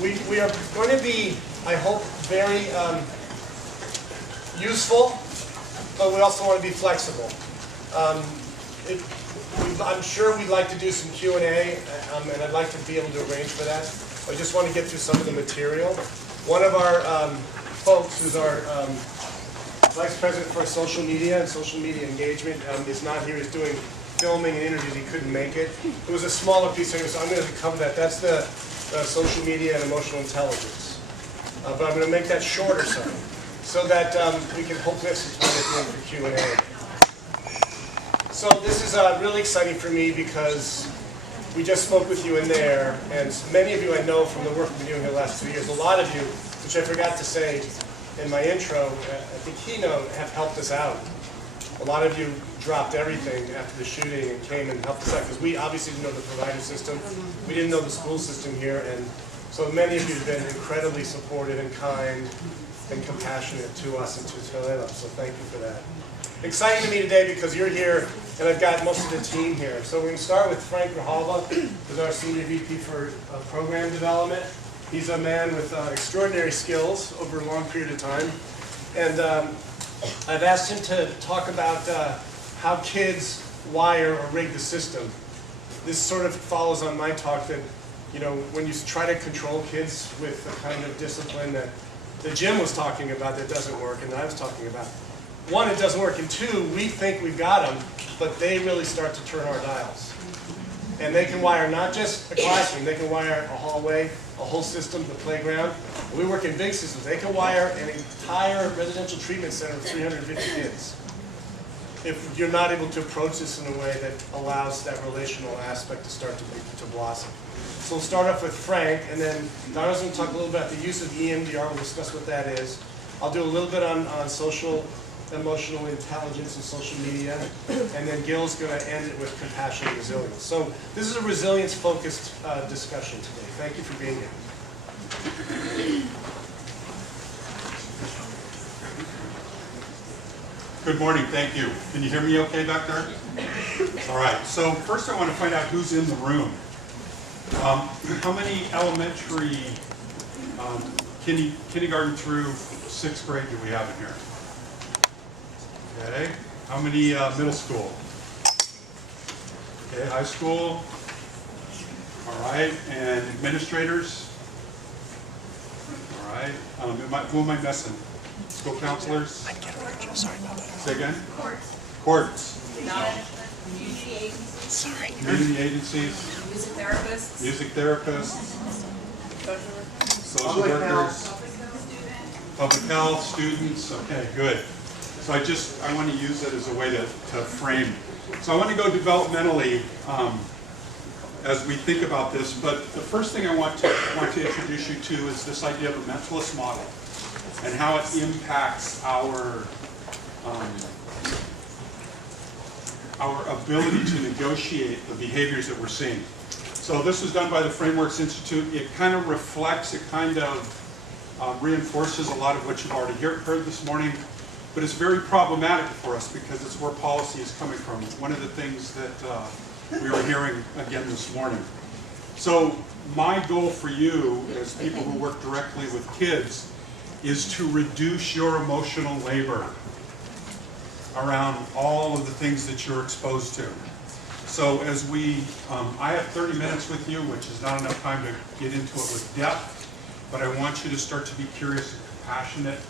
We are going to be, I hope, very useful, but we also want to be flexible. I'm sure we'd like to do some Q&A, and I'd like to be able to arrange for that. I just want to get through some of the material. One of our folks, who's our Vice President for social media and social media engagement, is not here. He's doing filming and interviews. He couldn't make it. It was a smaller piece anyway, so I'm going to cover that. That's the social media and emotional intelligence. But I'm going to make that shorter so that we can hopefully have some time at the end for Q&A. So this is really exciting for me because we just spoke with you in there, and many of you I know from the work we've been doing here the last 2 years. A lot of you, which I forgot to say in my intro at the keynote, have helped us out. A lot of you dropped everything after the shooting and came and helped us out because we obviously didn't know the provider system. We didn't know the school system here, and so many of you have been incredibly supportive and kind and compassionate to us and to Tulalip, so thank you for that. Exciting to me today because you're here and I've got most of the team here. So we're going to start with Frank Grijalva, who's our Senior VP for Program Development. He's a man with extraordinary skills over a long period of time. And I've asked him to talk about how kids wire or rig the system. This sort of follows on my talk that, you know, when you try to control kids with the kind of discipline that Jim was talking about that doesn't work and that I was talking about. One, it doesn't work, and two, we think we've got them, but they really start to turn our dials. And they can wire not just a classroom, they can wire a hallway, a whole system, the playground. We work in big systems. They can wire an entire residential treatment center of 350 kids if you're not able to approach this in a way that allows that relational aspect to start to blossom. So we'll start off with Frank, and then Donna's going to talk a little about the use of EMDR. We'll discuss what that is. I'll do a little bit on social emotional intelligence and social media, and then Gil's going to end it with compassion and resilience. So this is a resilience-focused discussion today. Thank you for being here. Good morning, thank you. Can you hear me okay back there? All right, so first I want to find out who's in the room. How many elementary, kindergarten through 6th grade do we have in here? Okay, how many middle school? Okay, high school. All right, and administrators? All right, who am I missing? School counselors? Sorry about that. Say again? Courts. Courts. Community agencies. Sorry. Community agencies. Music therapists. Music therapists. Social workers. Public health, students. Okay, good. So I want to use that as a way to frame. So I want to go developmentally as we think about this, but the first thing I want to introduce you to is this idea of a mentalist model and how it impacts our ability to negotiate the behaviors that we're seeing. So this was done by the Frameworks Institute. It kind of reflects, it kind of reinforces a lot of what you've already heard this morning. But it's very problematic for us because it's where policy is coming from. One of the things that we were hearing again this morning. So my goal for you as people who work directly with kids is to reduce your emotional labor around all of the things that you're exposed to. So as I have 30 minutes with you, which is not enough time to get into it with depth, but I want you to start to be curious and compassionate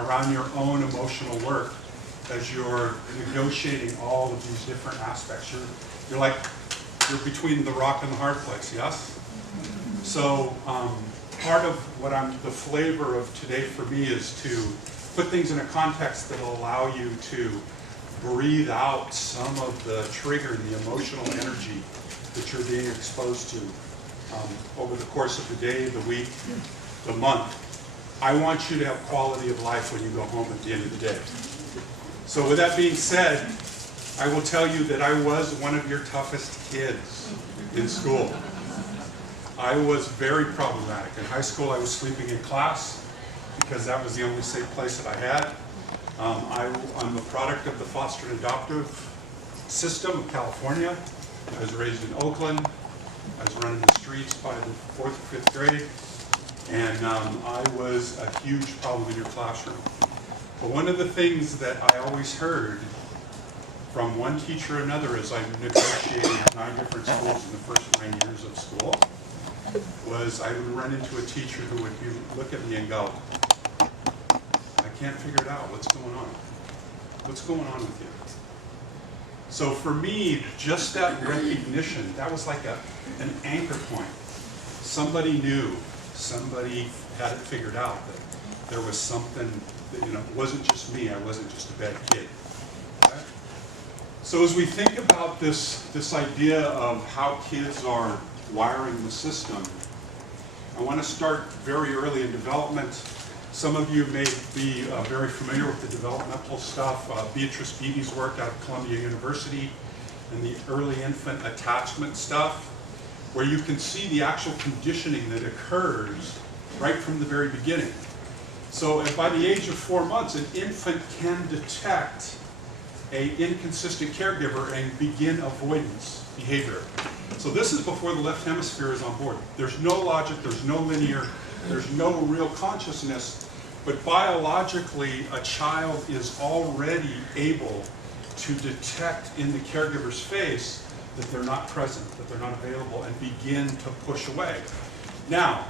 around your own emotional work as you're negotiating all of these different aspects. You're between the rock and the hard place, yes? So part of the flavor of today for me is to put things in a context that will allow you to breathe out some of the trigger and the emotional energy that you're being exposed to over the course of the day, the week, the month. I want you to have quality of life when you go home at the end of the day. So with that being said, I will tell you that I was one of your toughest kids in school. I was very problematic. In high school, I was sleeping in class because that was the only safe place that I had. I'm a product of the foster and adoptive system of California. I was raised in Oakland. I was running the streets by the 4th or 5th grade, and I was a huge problem in your classroom. But one of the things that I always heard from one teacher or another as I negotiated 9 different schools in the first 9 years of school was I would run into a teacher who would look at me and go, I can't figure it out. What's going on? What's going on with you? So for me, just that recognition, that was like an anchor point. Somebody knew, somebody had it figured out that there was something that, it wasn't just me, I wasn't just a bad kid. Okay? So as we think about this idea of how kids are wiring the system, I want to start very early in development. Some of you may be very familiar with the developmental stuff. Beatrice Beaty's work out of Columbia University and the early infant attachment stuff, where you can see the actual conditioning that occurs right from the very beginning. So by the age of 4 months, an infant can detect an inconsistent caregiver and begin avoidance behavior. So this is before the left hemisphere is on board. There's no logic, there's no linear, there's no real consciousness, but biologically a child is already able to detect in the caregiver's face that they're not present, that they're not available, and begin to push away. Now,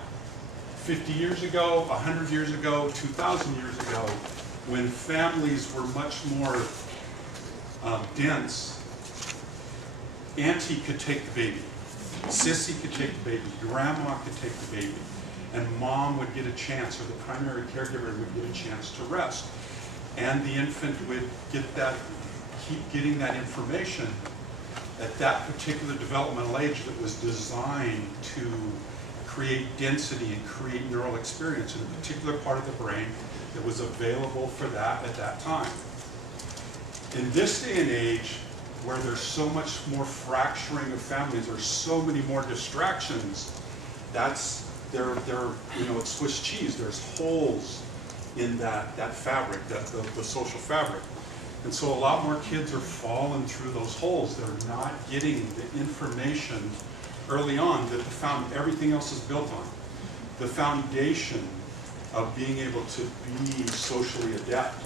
50 years ago, 100 years ago, 2,000 years ago, when families were much more dense, Auntie could take the baby, Sissy could take the baby, Grandma could take the baby, and Mom would get a chance, or the primary caregiver would get a chance to rest. And the infant would get that, keep getting that information at that particular developmental age that was designed to create density and create neural experience in a particular part of the brain that was available for that at that time. In this day and age, where there's so much more fracturing of families, there's so many more distractions, it's Swiss cheese. There's holes in that fabric, the social fabric. And so a lot more kids are falling through those holes. They're not getting the information early on that everything else is built on. The foundation of being able to be socially adept,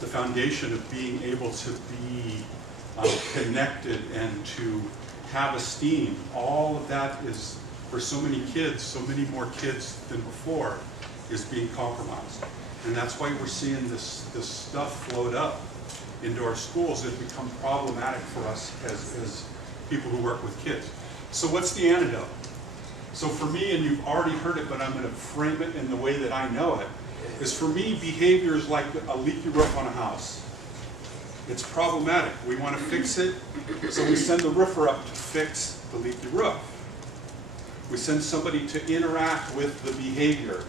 the foundation of being able to be connected and to have esteem, all of that is, for so many kids, so many more kids than before, is being compromised. And that's why we're seeing this stuff float up into our schools. It become problematic for us as people who work with kids. So what's the antidote? So for me, and you've already heard it, but I'm going to frame it in the way that I know it, is for me, behavior is like a leaky roof on a house. It's problematic. We want to fix it, so we send the roofer up to fix the leaky roof. We send somebody to interact with the behavior.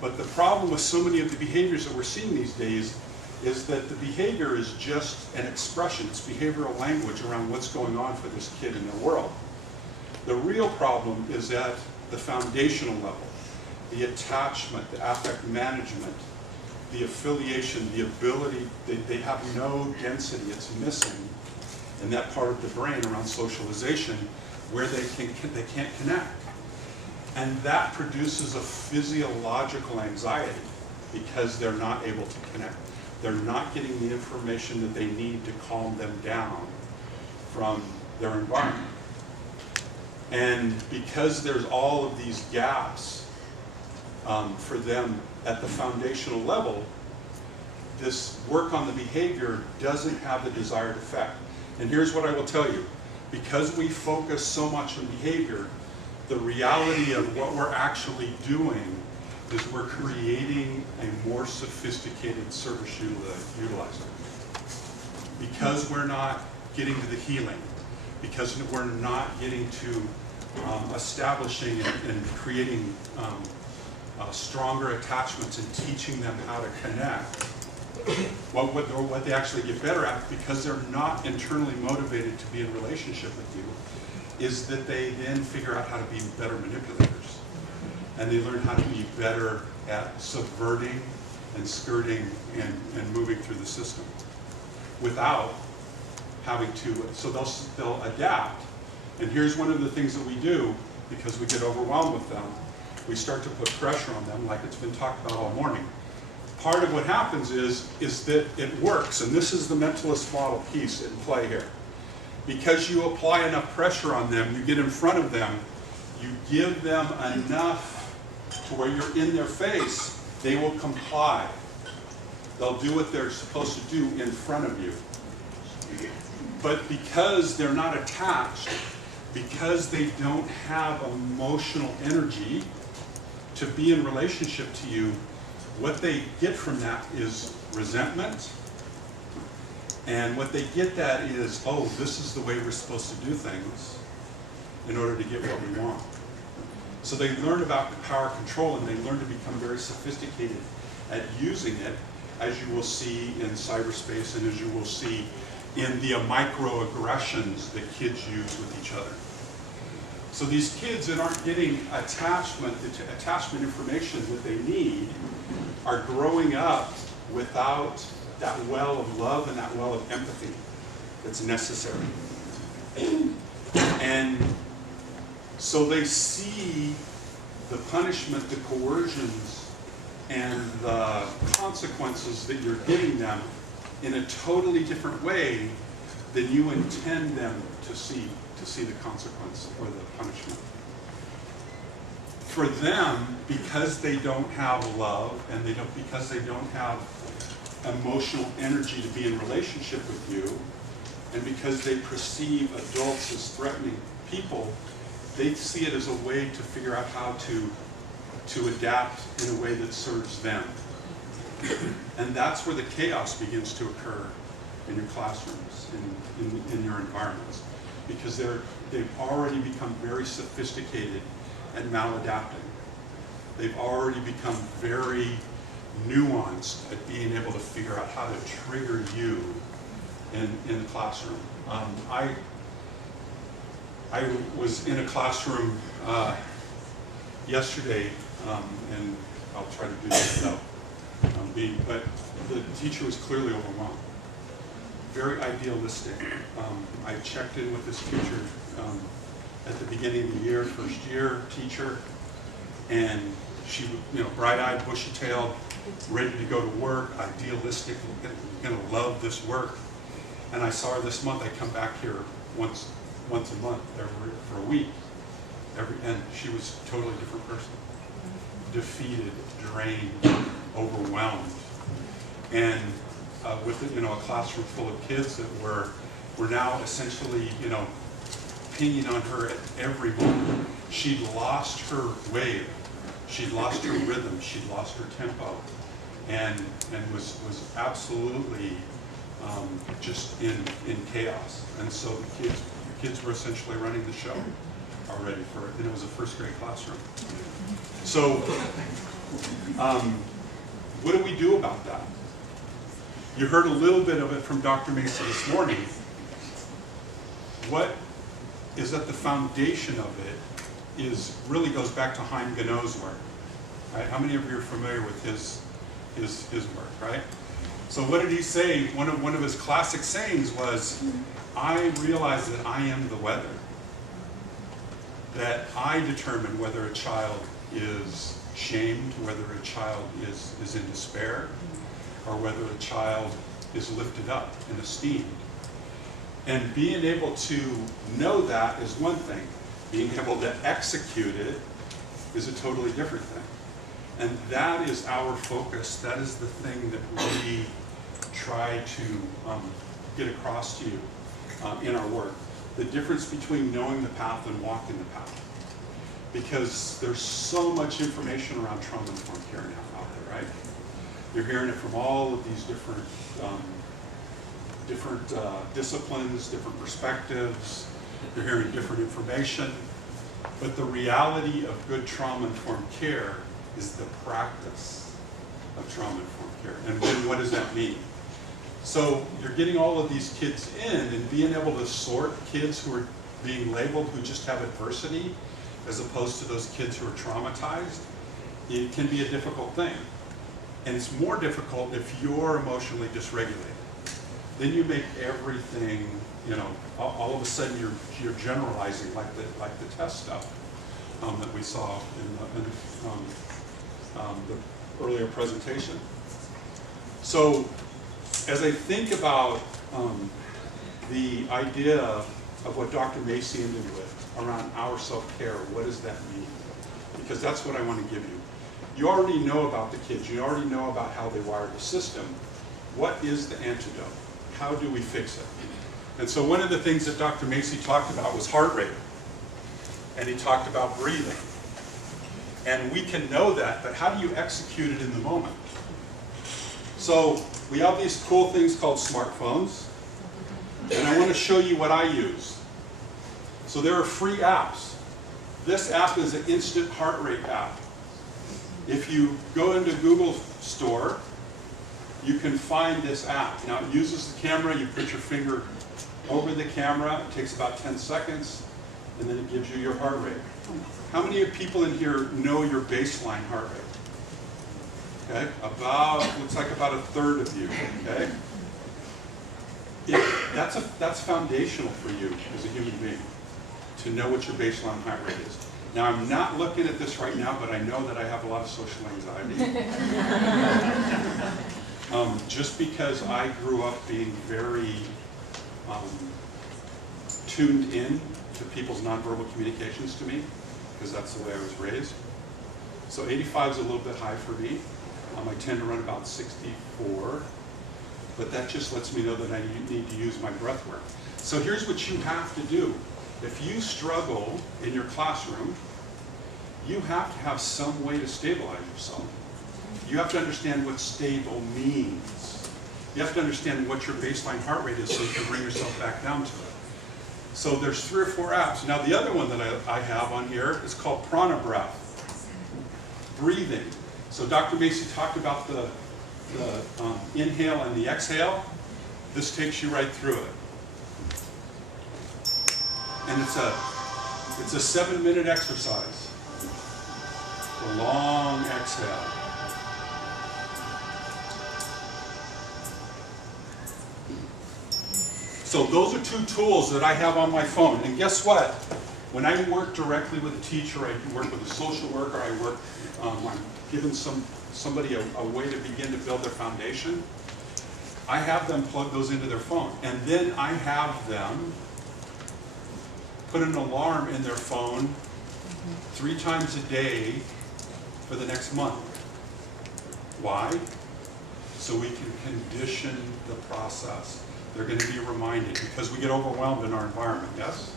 But the problem with so many of the behaviors that we're seeing these days is that the behavior is just an expression. It's behavioral language around what's going on for this kid in their world. The real problem is at the foundational level, the attachment, the affect management, the affiliation, the ability, they have no density, it's missing in that part of the brain around socialization where they can't connect. And that produces a physiological anxiety because they're not able to connect. They're not getting the information that they need to calm them down from their environment. And because there's all of these gaps for them at the foundational level, this work on the behavior doesn't have the desired effect. And here's what I will tell you. Because we focus so much on behavior, the reality of what we're actually doing is we're creating a more sophisticated service utilizer. Because we're not getting to the healing, because we're not getting to establishing and creating stronger attachments and teaching them how to connect, what they actually get better at, because they're not internally motivated to be in relationship with you, is that they then figure out how to be better manipulators. And they learn how to be better at subverting and skirting and moving through the system without having to, so they'll adapt, And here's one of the things that we do, because we get overwhelmed with them. We start to put pressure on them, like it's been talked about all morning. Part of what happens is that it works, and this is the mentalist model piece in play here. Because you apply enough pressure on them, you get in front of them, you give them enough to where you're in their face, they will comply. They'll do what they're supposed to do in front of you. But because they're not attached, because they don't have emotional energy to be in relationship to you, what they get from that is resentment. And what they get that is, oh, this is the way we're supposed to do things in order to get what we want. So they learn about the power control, and they learn to become very sophisticated at using it, as you will see in cyberspace and as you will see in the microaggressions that kids use with each other. So these kids that aren't getting attachment information that they need are growing up without that well of love and that well of empathy that's necessary. And so they see the punishment, the coercions, and the consequences that you're giving them in a totally different way than you intend them to see the consequence or the punishment. For them, because they don't have love and because they don't have emotional energy to be in relationship with you, and because they perceive adults as threatening people, they see it as a way to figure out how to adapt in a way that serves them. And that's where the chaos begins to occur in your classrooms, in your environments, because they've already become very sophisticated at maladapting. They've already become very nuanced at being able to figure out how to trigger you in the classroom. I was in a classroom yesterday, and I'll try to do this without but the teacher was clearly overwhelmed. Very idealistic. I checked in with this teacher at the beginning of the year, first year teacher, and she was, bright-eyed, bushy-tailed, ready to go to work, idealistic, going to love this work. And I saw her this month. I come back here once a month for a week, and she was a totally different person. Defeated, drained, overwhelmed, and with a classroom full of kids that were now essentially pinging on her at every moment. She'd lost her wave, she'd lost her rhythm, she'd lost her tempo, and was absolutely just in chaos. And so the kids were essentially running the show already for it, and it was a first grade classroom. So what do we do about that? You heard a little bit of it from Dr. Macy this morning. What is at the foundation of it really goes back to Haim Gano's work. Right? How many of you are familiar with his work, right? So what did he say? One of his classic sayings was, I realize that I am the weather. That I determine whether a child is shamed, whether a child is in despair, or whether a child is lifted up and esteemed. And being able to know that is one thing. Being able to execute it is a totally different thing. And that is our focus. That is the thing that we try to get across to you in our work. The difference between knowing the path and walking the path. Because there's so much information around trauma-informed care now out there, right? You're hearing it from all of these different disciplines, different perspectives. You're hearing different information. But the reality of good trauma-informed care is the practice of trauma-informed care. And then what does that mean? So you're getting all of these kids in and being able to sort kids who are being labeled who just have adversity as opposed to those kids who are traumatized. It can be a difficult thing. And it's more difficult if you're emotionally dysregulated. Then you make everything you know, all of a sudden you're generalizing like the test stuff that we saw in the earlier presentation. So as I think about the idea of what Dr. Macy ended with around our self-care, what does that mean? Because that's what I want to give you. You already know about the kids. You already know about how they wire the system. What is the antidote? How do we fix it? And so one of the things that Dr. Macy talked about was heart rate. And he talked about breathing. And we can know that, but how do you execute it in the moment? So we have these cool things called smartphones. And I want to show you what I use. So there are free apps. This app is an instant heart rate app. If you go into Google Store, you can find this app. Now it uses the camera, you put your finger over the camera, it takes about 10 seconds, and then it gives you your heart rate. How many of people in here know your baseline heart rate? Okay, looks like about a third of you, okay? That's foundational for you as a human being, to know what your baseline heart rate is. Now, I'm not looking at this right now, but I know that I have a lot of social anxiety. Just because I grew up being very tuned in to people's nonverbal communications to me, because that's the way I was raised. So 85 is a little bit high for me. I tend to run about 64, but that just lets me know that I need to use my breath work. So here's what you have to do. If you struggle in your classroom, you have to have some way to stabilize yourself. You have to understand what stable means. You have to understand what your baseline heart rate is so you can bring yourself back down to it. So there's 3 or 4 apps. Now the other one that I have on here is called Prana Breath, breathing. So Dr. Macy talked about the inhale and the exhale. This takes you right through it. And it's a 7-minute exercise. A long exhale. So those are 2 tools that I have on my phone. And guess what? When I work directly with a teacher, I work with a social worker, I'm giving somebody a way to begin to build their foundation, I have them plug those into their phone. And then I have them put an alarm in their phone 3 times a day for the next month. Why? So we can condition the process. They're going to be reminded, because we get overwhelmed in our environment, yes?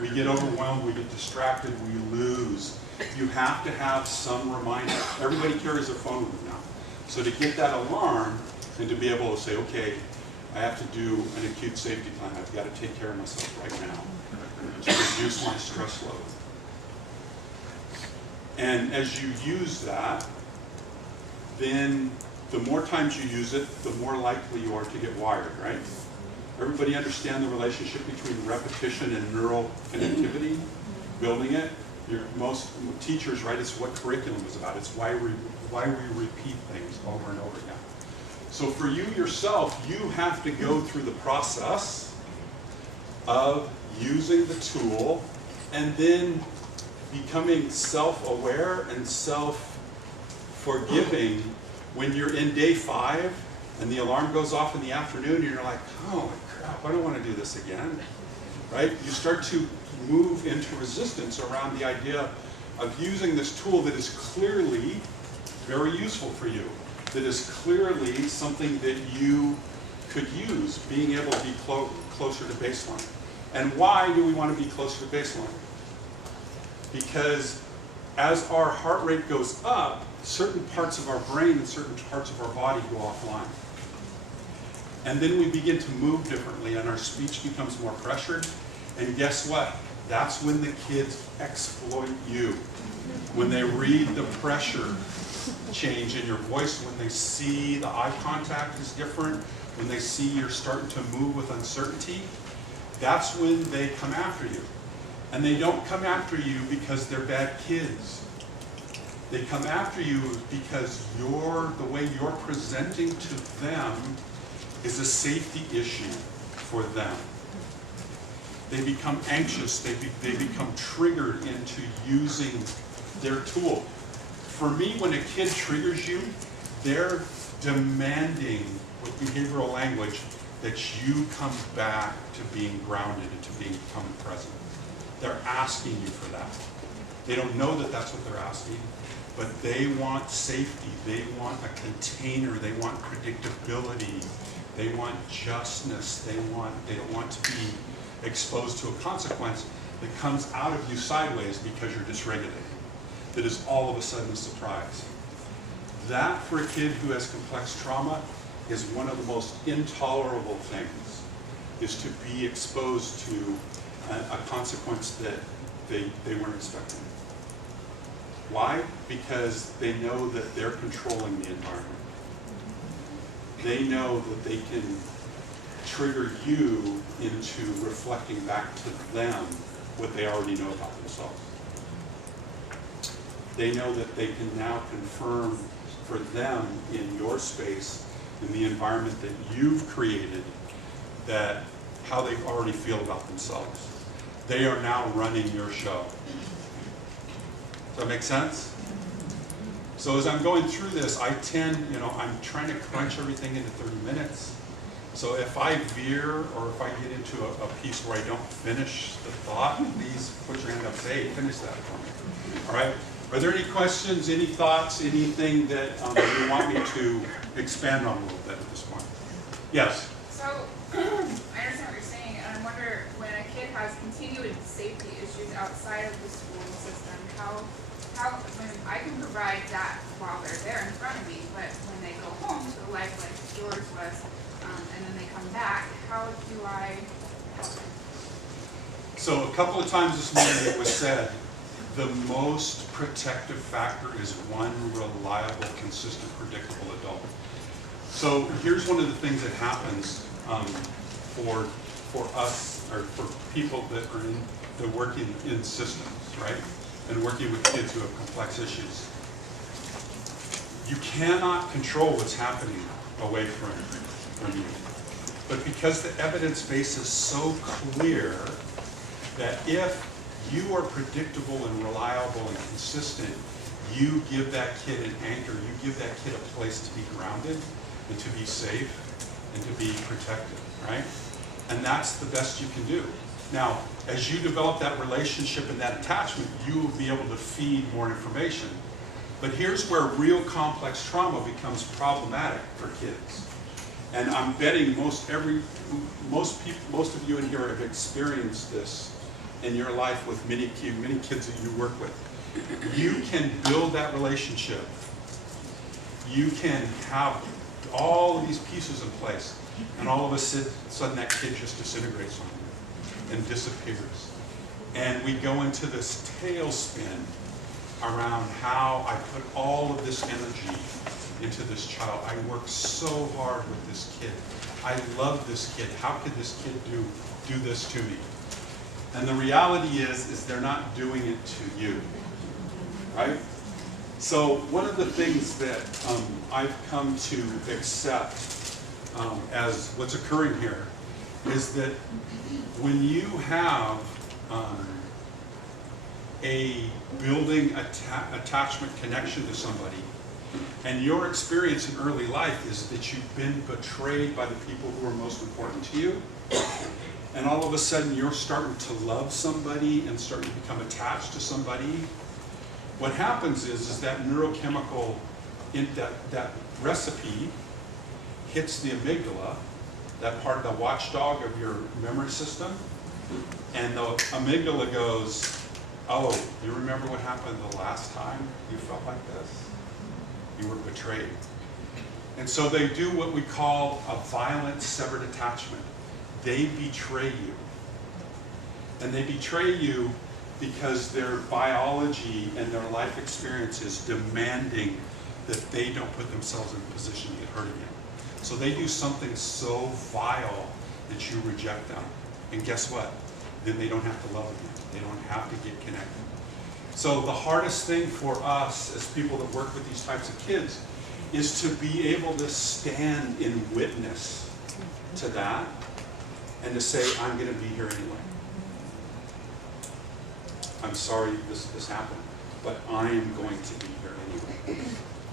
We get overwhelmed, we get distracted, we lose. You have to have some reminder. Everybody carries their phone with them now. So to get that alarm and to be able to say, okay, I have to do an acute safety plan. I've got to take care of myself right now to reduce my stress load. And as you use that, then the more times you use it, the more likely you are to get wired, right? Everybody understand the relationship between repetition and neural connectivity, building it? Most teachers, right, it's what curriculum is about. It's why we repeat things over and over again. So for you yourself, you have to go through the process of using the tool and then becoming self-aware and self-forgiving when you're in day 5 and the alarm goes off in the afternoon and you're like, oh crap, I don't want to do this again, right? You start to move into resistance around the idea of using this tool that is clearly very useful for you, that is clearly something that you could use, being able to be closer to baseline. And why do we want to be closer to baseline? Because as our heart rate goes up, certain parts of our brain and certain parts of our body go offline. And then we begin to move differently and our speech becomes more pressured. And guess what? That's when the kids exploit you. When they read the pressure change in your voice, when they see the eye contact is different, when they see you're starting to move with uncertainty, that's when they come after you. And they don't come after you because they're bad kids. They come after you because the way you're presenting to them is a safety issue for them. They become anxious, they become triggered into using their tool. For me, when a kid triggers you, they're demanding with behavioral language that you come back to being grounded and to becoming present. They're asking you for that. They don't know that that's what they're asking, but they want safety, they want a container, they want predictability, they want justness, they don't want to be exposed to a consequence that comes out of you sideways because you're dysregulated, that is all of a sudden a surprise. That, for a kid who has complex trauma, is one of the most intolerable things, is to be exposed to a consequence that they weren't expecting. Why? Because they know that they're controlling the environment. They know that they can trigger you into reflecting back to them what they already know about themselves. They know that they can now confirm for them in your space, in the environment that you've created, that how they already feel about themselves. They are now running your show. Does that make sense? So as I'm going through this, I tend, I'm trying to crunch everything into 30 minutes. So if I veer or if I get into a piece where I don't finish the thought, please put your hand up, say, hey, finish that for me. All right? Are there any questions, any thoughts, anything that you want me to expand on a little bit at this point? Yes? So, I understand what you're saying, and I wonder when a kid has continued safety issues outside of the school system, how when I can provide that while they're there in front of me, but when they go home to a life like yours was, and then they come back, how do I help them? So a couple of times this morning it was said, the most protective factor is one reliable, consistent, predictable adult. So here's one of the things that happens for us, or for people that are working in systems, right? And working with kids who have complex issues. You cannot control what's happening away from you. But because the evidence base is so clear that if you are predictable and reliable and consistent, you give that kid an anchor, you give that kid a place to be grounded and to be safe and to be protected, right? And that's the best you can do. Now, as you develop that relationship and that attachment, you will be able to feed more information. But here's where real complex trauma becomes problematic for kids. And I'm betting most of you in here have experienced this in your life with many kids that you work with. You can build that relationship. You can have all of these pieces in place, and all of a sudden that kid just disintegrates on you and disappears. And we go into this tailspin around how I put all of this energy into this child. I work so hard with this kid. I love this kid. How could this kid do this to me? And the reality is they're not doing it to you, right? So one of the things that I've come to accept as what's occurring here is that when you have a building attachment connection to somebody, and your experience in early life is that you've been betrayed by the people who are most important to you, and all of a sudden you're starting to love somebody and starting to become attached to somebody, what happens is that neurochemical, that recipe hits the amygdala, that part of the watchdog of your memory system, and the amygdala goes, oh, you remember what happened the last time you felt like this? You were betrayed. And so they do what we call a violent severed attachment. They betray you. And they betray you because their biology and their life experience is demanding that they don't put themselves in a position to get hurt again. So they do something so vile that you reject them. And guess what? Then they don't have to love again. They don't have to get connected. So the hardest thing for us as people that work with these types of kids is to be able to stand in witness to that and to say, I'm going to be here anyway. I'm sorry this happened, but I am going to be here anyway.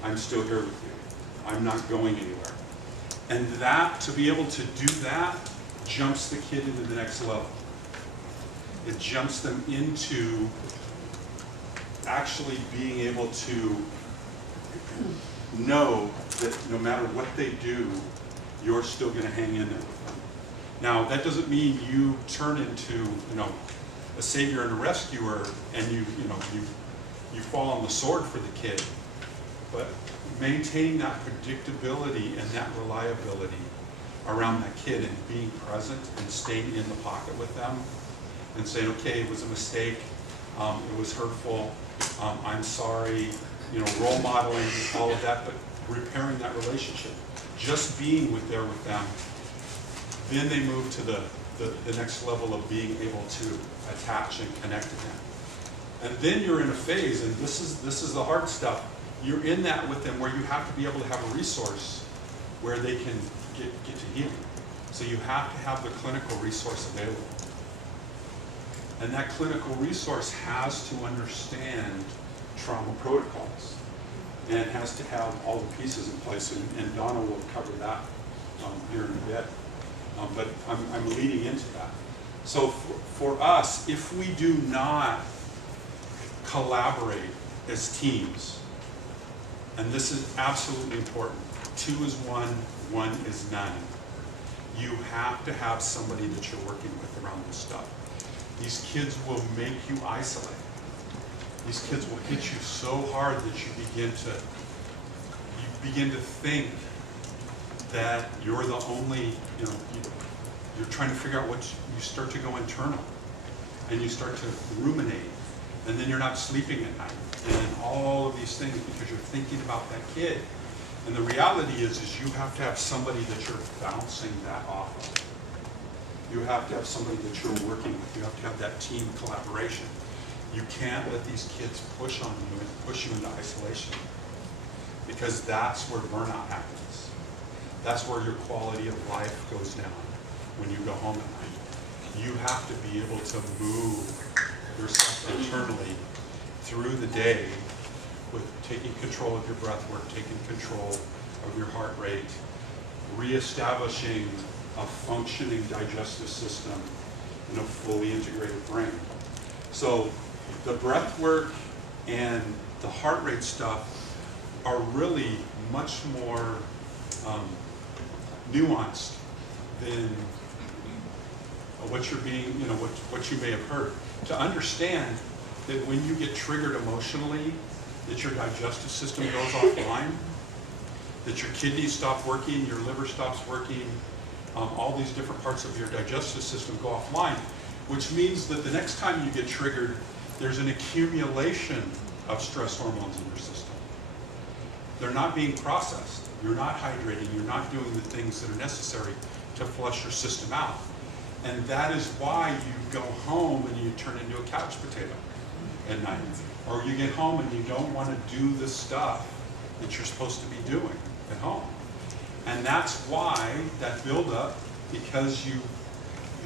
I'm still here with you. I'm not going anywhere. And that, to be able to do that, jumps the kid into the next level. It jumps them into actually being able to know that no matter what they do, you're still going to hang in there with them. Now, that doesn't mean you turn into, a savior and a rescuer, and you fall on the sword for the kid. But maintaining that predictability and that reliability around that kid and being present and staying in the pocket with them and saying, okay, it was a mistake, it was hurtful, I'm sorry, role modeling, all of that, but repairing that relationship. Just being there with them, then they move to the next level of being able to attach and connect to them. And then you're in a phase, and this is the hard stuff, you're in that with them where you have to be able to have a resource where they can get to healing. So you have to have the clinical resource available. And that clinical resource has to understand trauma protocols. And it has to have all the pieces in place, and Donna will cover that here in a bit. But I'm leading into that. So for us, if we do not collaborate as teams, and this is absolutely important, 2 is 1, 1 is none. You have to have somebody that you're working with around this stuff. These kids will make you isolate. These kids will hit you so hard that you begin to think that you're the only, you're trying to figure out what you start to go internal, and you start to ruminate, and then you're not sleeping at night, and all of these things because you're thinking about that kid. And the reality is you have to have somebody that you're bouncing that off of. You have to have somebody that you're working with. You have to have that team collaboration. You can't let these kids push on you and push you into isolation, because that's where burnout happens. That's where your quality of life goes down when you go home at night. You have to be able to move yourself internally through the day with taking control of your breath work, taking control of your heart rate, reestablishing a functioning digestive system and a fully integrated brain. So the breath work and the heart rate stuff are really much more nuanced than what you're being, what you may have heard. To understand that when you get triggered emotionally, that your digestive system goes offline, that your kidneys stop working, your liver stops working, all these different parts of your digestive system go offline, which means that the next time you get triggered, there's an accumulation of stress hormones in your system. They're not being processed. You're not hydrating. You're not doing the things that are necessary to flush your system out. And that is why you go home and you turn into a couch potato at night. Or you get home and you don't want to do the stuff that you're supposed to be doing at home. And that's why that buildup, because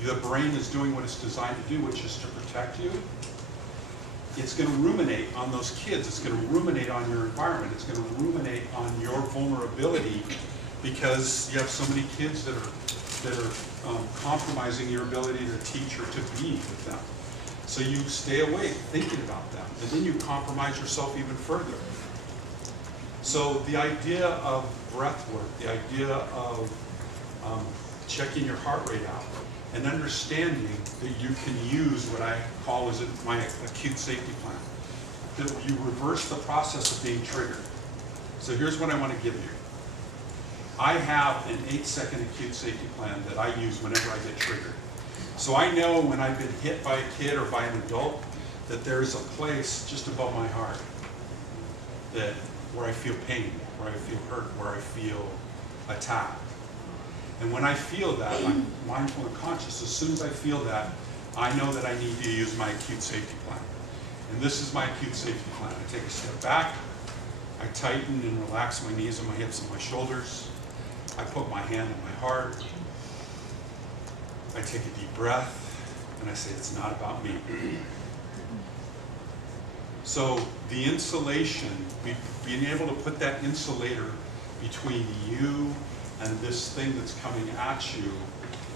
the brain is doing what it's designed to do, which is to protect you, it's going to ruminate on those kids. It's going to ruminate on your environment. It's going to ruminate on your vulnerability, because you have so many kids that are compromising your ability to teach or to be with them. So you stay awake thinking about them, and then you compromise yourself even further. So the idea of breath work, the idea of checking your heart rate out, and understanding that you can use what I call my acute safety plan, that you reverse the process of being triggered. So here's what I want to give you. I have an 8-second acute safety plan that I use whenever I get triggered. So I know when I've been hit by a kid or by an adult that there's a place just above my heart where I feel pain, where I feel hurt, where I feel attacked. And when I feel that, I'm mindful and conscious. As soon as I feel that, I know that I need to use my acute safety plan. And this is my acute safety plan. I take a step back, I tighten and relax my knees and my hips and my shoulders. I put my hand on my heart. I take a deep breath, and I say, it's not about me. So the insulation, being able to put that insulator between you and this thing that's coming at you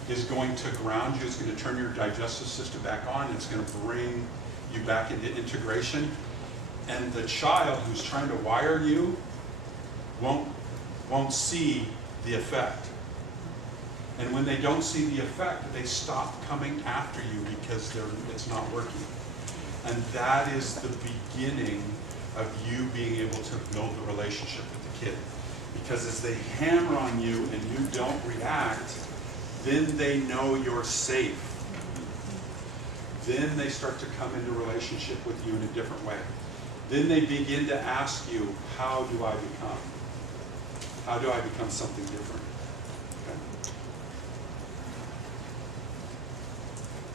is going to ground you, it's going to turn your digestive system back on, it's going to bring you back into integration. And the child who's trying to wire you won't see the effect. And when they don't see the effect, they stop coming after you because it's not working. And that is the beginning of you being able to build the relationship with the kid. Because as they hammer on you and you don't react, then they know you're safe. Then they start to come into relationship with you in a different way. Then they begin to ask you, how do I become? How do I become something different? Okay.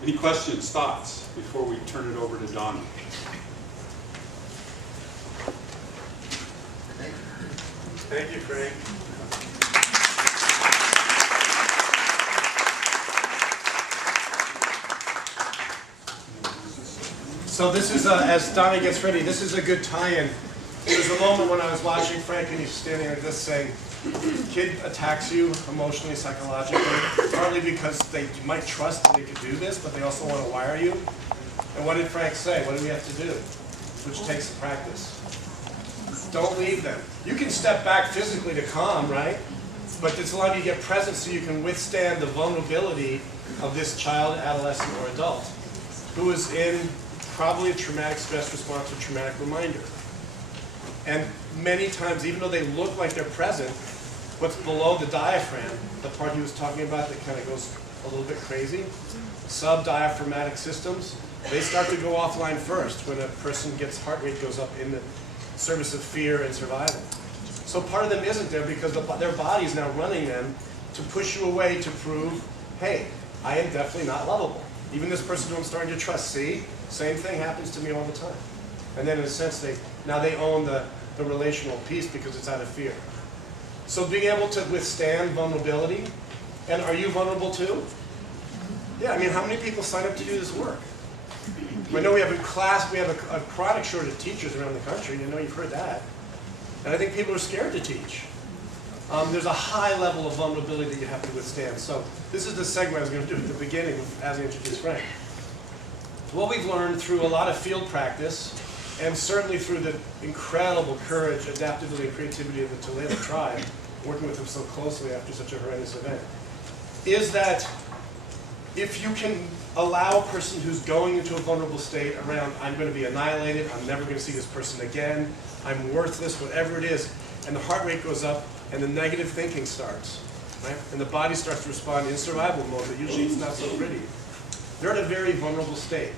Any questions, thoughts, before we turn it over to Donna? Thank you, Frank. So this is, as Donna gets ready, this is a good tie-in. There's a moment when I was watching Frank and he's standing like this saying, kid attacks you emotionally, psychologically, partly because they might trust that they could do this, but they also want to wire you. And what did Frank say? What do we have to do? Which takes practice. Don't leave them. You can step back physically to calm, right? But it's allowing you to get present so you can withstand the vulnerability of this child, adolescent, or adult who is in probably a traumatic stress response or traumatic reminder. And many times, even though they look like they're present, what's below the diaphragm, the part he was talking about that kind of goes a little bit crazy, subdiaphragmatic systems, they start to go offline first when a person gets heart rate goes up in the service of fear and survival. So part of them isn't there because their body is now running them to push you away to prove, hey, I am definitely not lovable. Even this person who I'm starting to trust, see, same thing happens to me all the time. And then in a sense, now they own the relational piece because it's out of fear. So being able to withstand vulnerability, and are you vulnerable too? Yeah, I mean, how many people sign up to do this work? I know we have a chronic shortage of teachers around the country. I know you've heard that. And I think people are scared to teach. There's a high level of vulnerability that you have to withstand. So this is the segment I was going to do at the beginning as I introduced Frank. What we've learned through a lot of field practice, and certainly through the incredible courage, adaptability, and creativity of the Tulalip tribe, working with them so closely after such a horrendous event, is that if you can allow a person who's going into a vulnerable state around, I'm going to be annihilated, I'm never going to see this person again, I'm worthless, whatever it is, and the heart rate goes up, and the negative thinking starts, right? And the body starts to respond in survival mode, but usually it's not so pretty. They're in a very vulnerable state.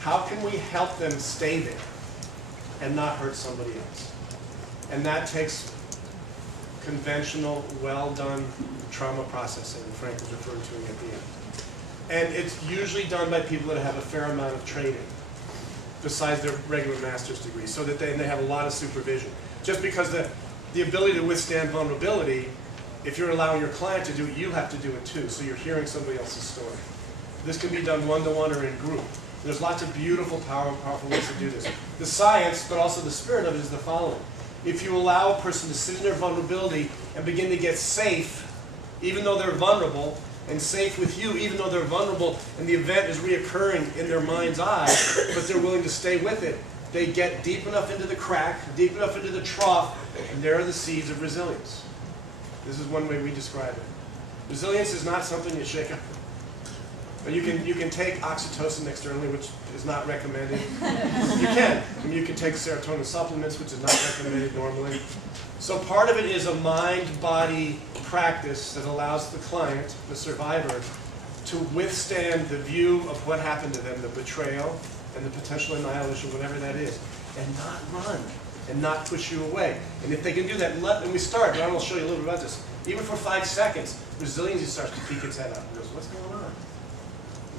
How can we help them stay there and not hurt somebody else? And that takes conventional, well-done trauma processing, Frank was referring to it at the end. And it's usually done by people that have a fair amount of training, besides their regular master's degree, so that they have a lot of supervision. Just because the ability to withstand vulnerability, if you're allowing your client to do it, you have to do it too, so you're hearing somebody else's story. This can be done one-to-one or in group. There's lots of beautiful, powerful ways to do this. The science, but also the spirit of it, is the following. If you allow a person to sit in their vulnerability and begin to get safe, even though they're vulnerable, and safe with you, even though they're vulnerable, and the event is reoccurring in their mind's eye, but they're willing to stay with it, they get deep enough into the crack, deep enough into the trough, and there are the seeds of resilience. This is one way we describe it. Resilience is not something you shake up. But you can take oxytocin externally, which is not recommended. You can. And you can take serotonin supplements, which is not recommended normally. So part of it is a mind-body practice that allows the client, the survivor, to withstand the view of what happened to them, the betrayal and the potential annihilation, whatever that is, and not run and not push you away. And if they can do that, and we start, Ron will show you a little bit about this, even for 5 seconds, resiliency starts to peek its head up and goes, what's going on?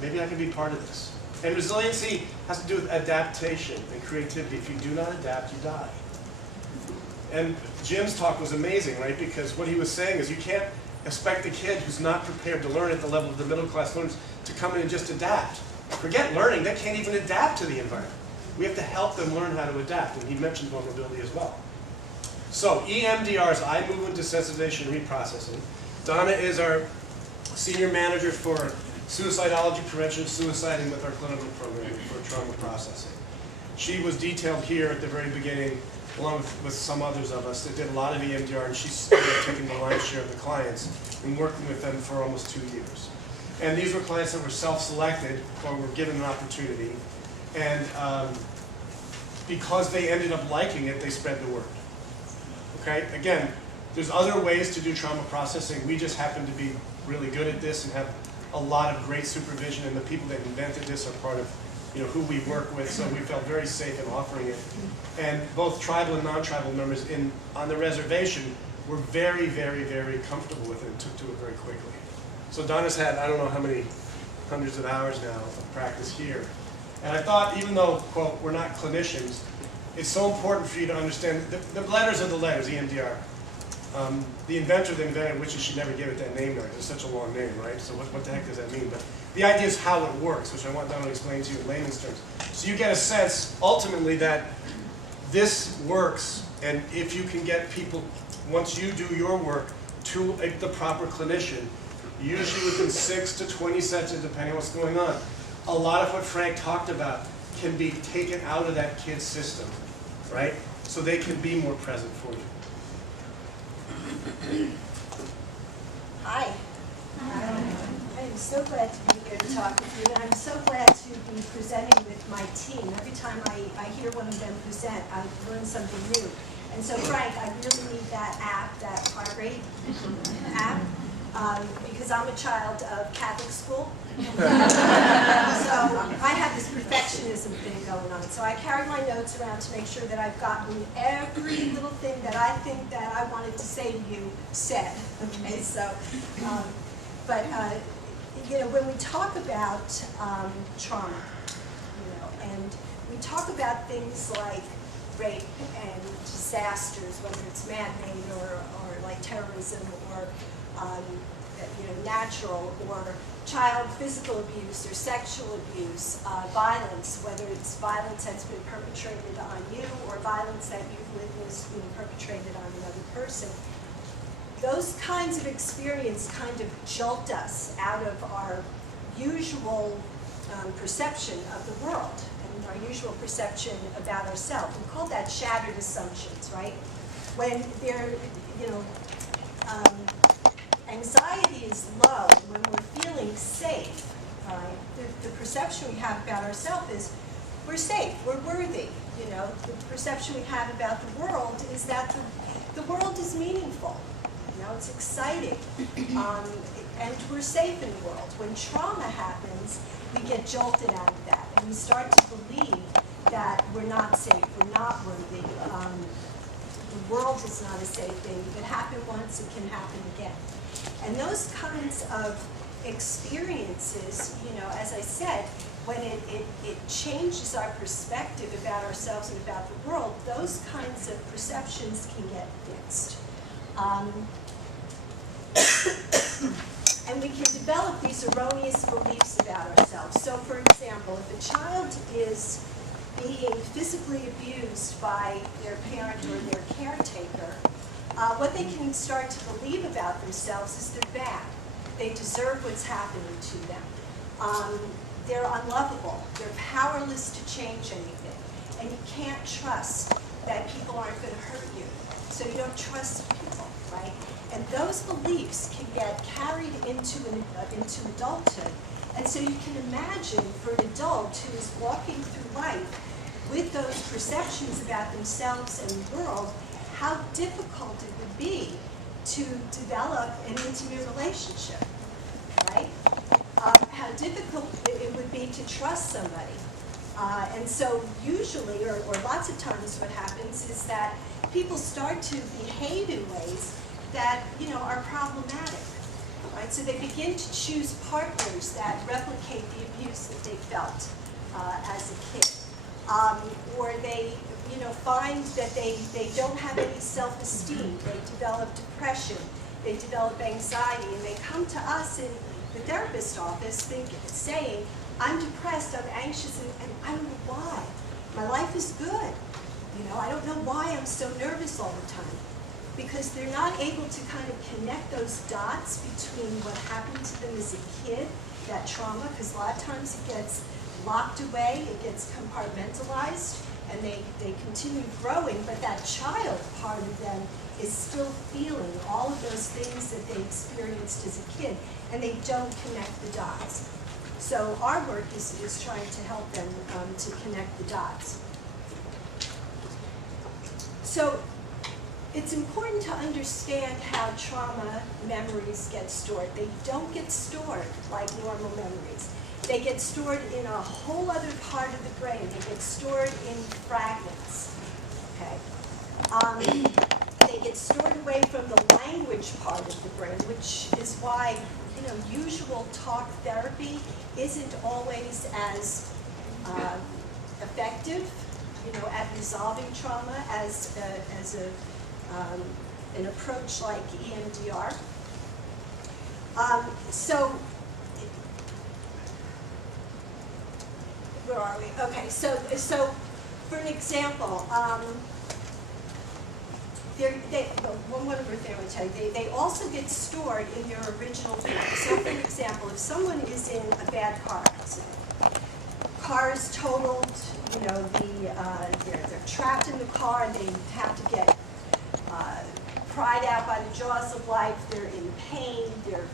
Maybe I can be part of this. And resiliency has to do with adaptation and creativity. If you do not adapt, you die. And Jim's talk was amazing, right? Because what he was saying is you can't expect a kid who's not prepared to learn at the level of the middle class learners to come in and just adapt. Forget learning, they can't even adapt to the environment. We have to help them learn how to adapt, and he mentioned vulnerability as well. So EMDR is eye movement desensitization reprocessing. Donna is our senior manager for suicidology prevention, suiciding with our clinical program for trauma processing. She was detailed here at the very beginning, along with some others of us that did a lot of EMDR, and she's taking the lion's share of the clients and working with them for almost 2 years. And these were clients that were self-selected or were given an opportunity, and because they ended up liking it, they spread the word. Okay, again, there's other ways to do trauma processing. We just happen to be really good at this and have a lot of great supervision, and the people that invented this are part of who we work with, so we felt very safe in offering it. And both tribal and non-tribal members on the reservation were very, very, very comfortable with it and took to it very quickly. So Donna's had, I don't know how many hundreds of hours now of practice here. And I thought, even though, quote, we're not clinicians, it's so important for you to understand the letters are the letters, EMDR. The inventor that invented, which she never gave it that name, it's such a long name, right? So what the heck does that mean? But the idea is how it works, which I want Donna to explain to you in layman's terms. So you get a sense, ultimately, that this works, and if you can get people, once you do your work, to the proper clinician, usually within 6 to 20 sessions, depending on what's going on, a lot of what Frank talked about can be taken out of that kid's system, right? So they can be more present for you. Hi. I am so glad to be here to talk with you, and I'm so glad to be presenting with my team. Every time I hear one of them present, I learn something new. And so, Frank, I really need that app, that heart rate app, because I'm a child of Catholic school. So I have this perfectionism thing going on. So I carry my notes around to make sure that I've gotten every little thing that I think that I wanted to say to you said. Okay, so, when we talk about trauma, and we talk about things like rape and disasters, whether it's man-made or like terrorism or natural, or child physical abuse or sexual abuse, violence, whether it's violence that's been perpetrated on you or violence that you've witnessed being perpetrated on another person. Those kinds of experience kind of jolt us out of our usual perception of the world and our usual perception about ourselves. We call that shattered assumptions, right? When they're, anxiety is low, when we're feeling safe, right? The perception we have about ourselves is we're safe, we're worthy. The perception we have about the world is that the world is meaningful. It's exciting, and we're safe in the world. When trauma happens, we get jolted out of that, and we start to believe that we're not safe, we're not worthy. The world is not a safe thing. If it happened once, it can happen again. And those kinds of experiences, as I said, when it changes our perspective about ourselves and about the world, those kinds of perceptions can get fixed. And we can develop these erroneous beliefs about ourselves. So, for example, if a child is being physically abused by their parent or their caretaker, what they can start to believe about themselves is they're bad. They deserve what's happening to them. They're unlovable. They're powerless to change anything. And you can't trust that people aren't going to hurt you. So you don't trust people, right? And those beliefs can get carried into adulthood. And so you can imagine for an adult who is walking through life with those perceptions about themselves and the world, how difficult it would be to develop an intimate relationship, right? How difficult it would be to trust somebody. And so usually, or lots of times what happens is that people start to behave in ways that, are problematic, right? So they begin to choose partners that replicate the abuse that they felt as a kid. Or they, find that they don't have any self-esteem. They develop depression. They develop anxiety. And they come to us in the therapist office saying, I'm depressed, I'm anxious, and I don't know why. My life is good. You know, I don't know why I'm so nervous all the time. Because they're not able to kind of connect those dots between what happened to them as a kid, that trauma, because a lot of times it gets locked away, it gets compartmentalized, and they continue growing, but that child part of them is still feeling all of those things that they experienced as a kid, and they don't connect the dots. So our work is trying to help them to connect the dots. So it's important to understand how trauma memories get stored. They don't get stored like normal memories. They get stored in a whole other part of the brain. They get stored in fragments, okay? They get stored away from the language part of the brain, which is why, you know, usual talk therapy isn't always as effective, you know, at resolving trauma as an approach like EMDR. So, where are we? Okay, so for an example, one more thing I would tell you, they also get stored in their original form. So for an example, if someone is in a bad car accident, car is totaled, you know, they're trapped in the car and they have to get pried out by the jaws of life, they're in pain, they're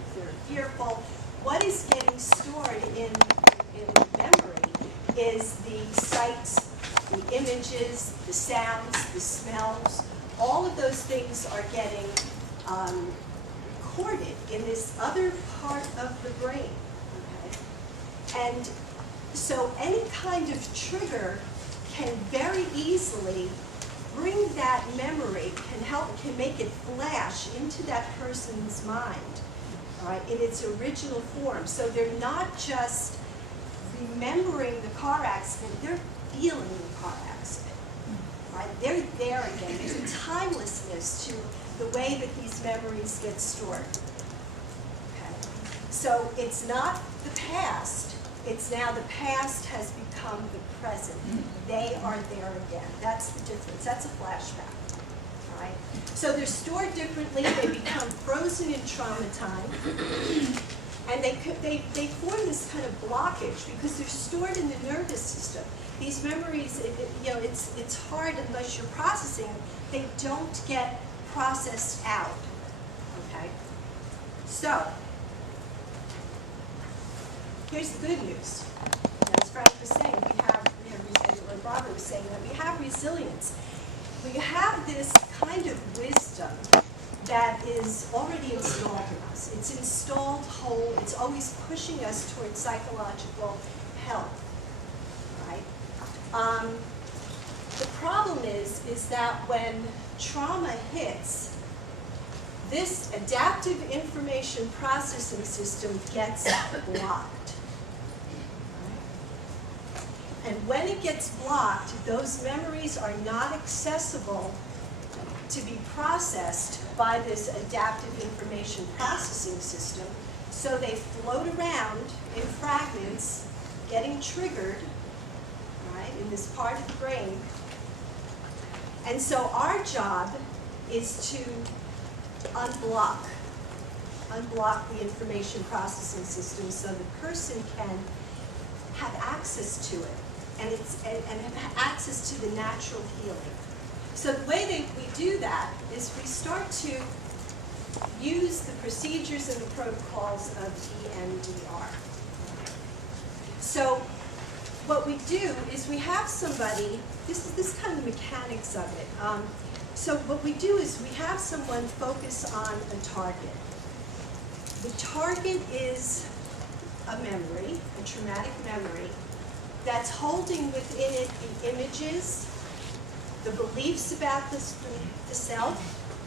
fearful. What is getting stored in memory is the sights, the images, the sounds, the smells. All of those things are getting recorded in this other part of the brain, okay? And so any kind of trigger can very easily bring that memory, can make it flash into that person's mind, all right, in its original form. So they're not just remembering the car accident, they're feeling the car accident, right? They're there again. There's a timelessness to the way that these memories get stored, okay? So it's not the past, it's now the past has become the present. They are there again. That's the difference. That's a flashback. All right? So they're stored differently. They become frozen in trauma time. And they form this kind of blockage because they're stored in the nervous system. These memories, you know, it's hard unless you're processing. They don't get processed out. Okay? So, here's the good news. As Frank was saying, or Barbara was saying, that we have resilience. We have this kind of wisdom that is already installed in us. It's installed whole. It's always pushing us towards psychological health, right? The problem is that when trauma hits, this adaptive information processing system gets blocked. And when it gets blocked, those memories are not accessible to be processed by this adaptive information processing system. So they float around in fragments, getting triggered, right, in this part of the brain. And so our job is to unblock the information processing system so the person can have access to it. And have access to the natural healing. So the way that we do that is we start to use the procedures and the protocols of EMDR. So what we do is we have somebody, this is kind of mechanics of it. So what we do is we have someone focus on a target. The target is a memory, a traumatic memory, that's holding within it the images, the beliefs about the self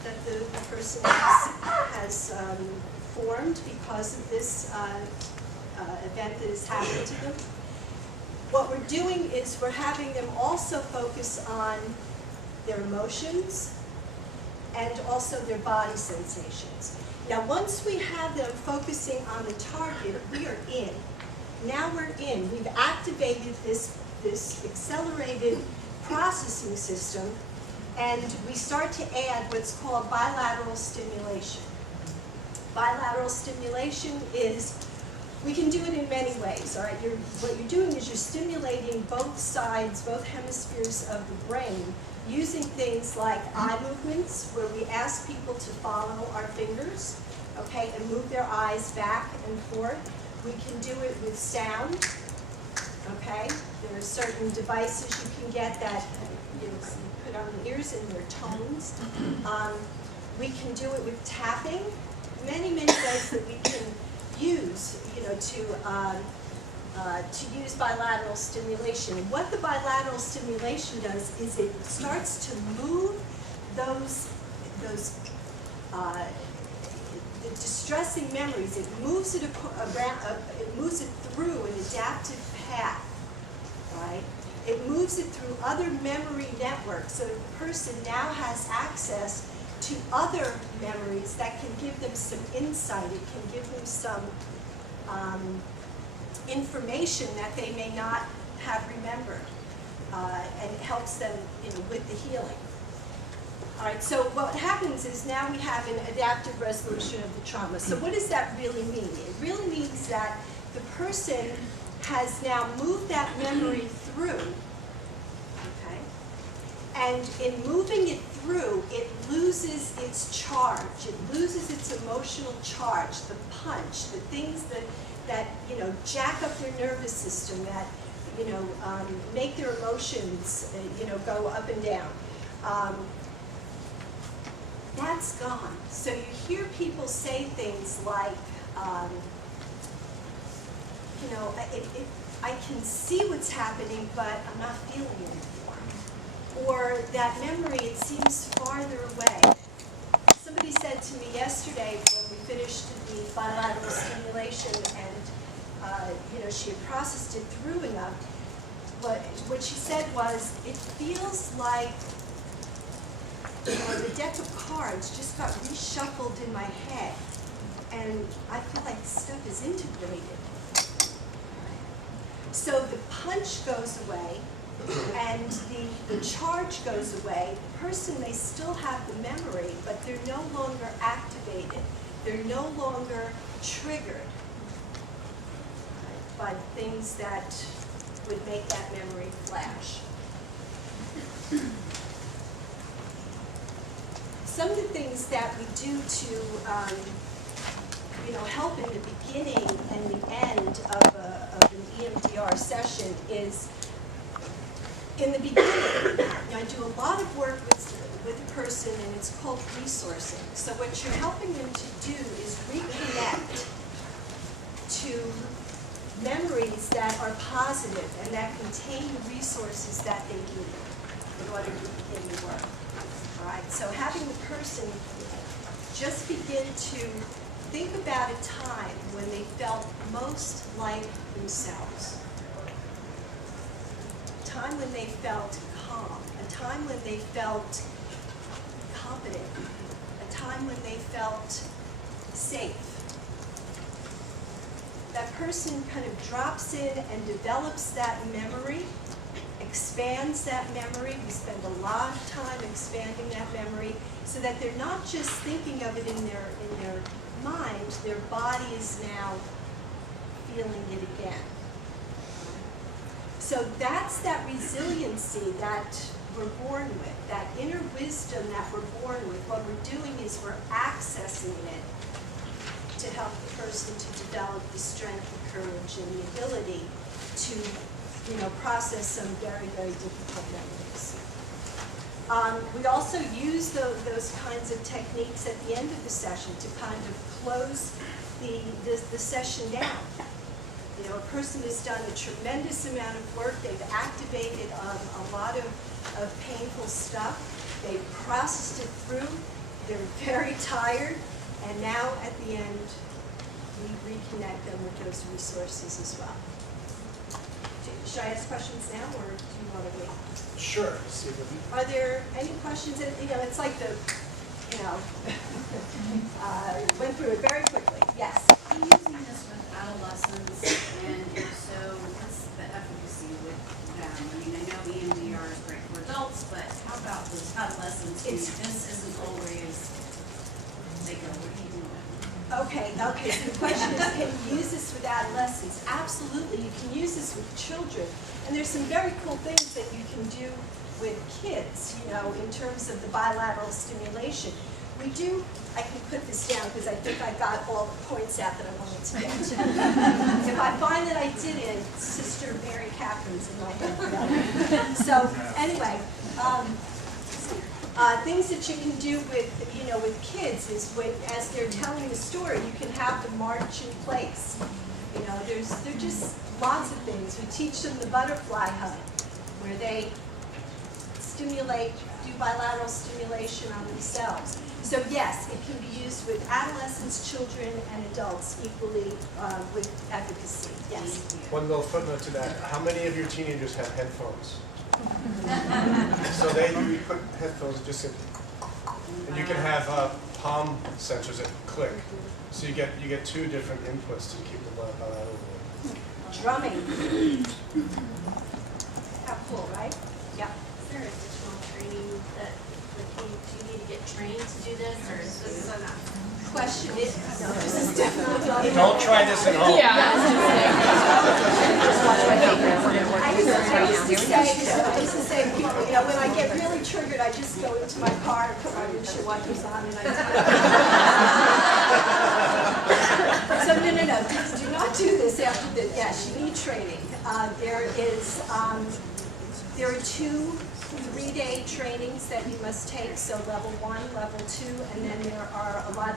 that the person has formed because of this event that has happened to them. What we're doing is we're having them also focus on their emotions and also their body sensations. Now, once we have them focusing on the target, we are in. now we're in. We've activated this accelerated processing system, and we start to add what's called bilateral stimulation. Bilateral stimulation is, we can do it in many ways, all right? What you're doing is you're stimulating both sides, both hemispheres of the brain, using things like eye movements, where we ask people to follow our fingers, okay, and move their eyes back and forth. We can do it with sound, okay? There are certain devices you can get that you put on the ears and their tones. We can do it with tapping. Many ways that we can use, to use bilateral stimulation. What the bilateral stimulation does is it starts to move those the distressing memories. It moves it around. It moves it through an adaptive path, right? It moves it through other memory networks, so the person now has access to other memories that can give them some insight. It can give them some information that they may not have remembered, and it helps them, with the healing. All right, so what happens is now we have an adaptive resolution of the trauma. So what does that really mean? It really means that the person has now moved that memory through, okay? And in moving it through, it loses its charge. It loses its emotional charge, the punch, the things that jack up their nervous system, that, make their emotions, go up and down. That's gone. So you hear people say things like, I can see what's happening, but I'm not feeling it anymore. Or that memory, it seems farther away. Somebody said to me yesterday when we finished the bilateral stimulation and, she had processed it through enough, what she said was, it feels like the deck of cards just got reshuffled in my head, and I feel like stuff is integrated. So the punch goes away, and the charge goes away. The person may still have the memory, but they're no longer activated. They're no longer triggered by things that would make that memory flash. Some of the things that we do to, help in the beginning and the end of an EMDR session is, in the beginning, I do a lot of work with a person, and it's called resourcing. So what you're helping them to do is reconnect to memories that are positive and that contain the resources that they need in order to begin the work. All right, so having the person just begin to think about a time when they felt most like themselves. A time when they felt calm. A time when they felt confident. A time when they felt safe. That person kind of drops in and develops that memory, expands that memory. We spend a lot of time expanding that memory so that they're not just thinking of it in their mind, their body is now feeling it again. So that's that resiliency that we're born with, that inner wisdom that we're born with. What we're doing is we're accessing it to help the person to develop the strength, the courage, and the ability to process some very difficult memories. We also use those kinds of techniques at the end of the session to kind of close the session down. A person has done a tremendous amount of work. They've activated a lot of painful stuff. They've processed it through. They're very tired. And now at the end, we reconnect them with those resources as well. Should I ask questions now, or do you want to wait? Sure. Are there any questions? It's like went through it very quickly. Yes. I'm using this with adolescents and those adolescents, It's- this isn't always, they go, what are you doing? Okay, so the question is, can you use this with adolescents? Absolutely, you can use this with children. And there's some very cool things that you can do with kids, you know, in terms of the bilateral stimulation. We do, I can put this down because I think I got all the points out that I wanted to get. If I find that I didn't, Sister Mary Catherine's in my head. So anyway, things that you can do with, you know, with kids is when, as they're telling the story, you can have them march in place. You know, there's just lots of things. We teach them the butterfly hug, where they stimulate, do bilateral stimulation on themselves. So yes, it can be used with adolescents, children, and adults equally with efficacy. Yes. One little footnote to that. How many of your teenagers have headphones? So you put headphones just in, and you can have palm sensors that click. So you get two different inputs to keep the blood out of the Drumming. How cool, right? Yeah. Is there additional training that, do you need to get trained to do this, or is this enough? Question is, no, this is definitely not. Don't try this at home. I used to say, you know, when I get really triggered, I just go into my car and put my windshield wipers on and I do it. So no, do not do this after this. Yes, you need training. There are 2 3-day trainings that you must take, so level 1, level 2, and then there are a lot of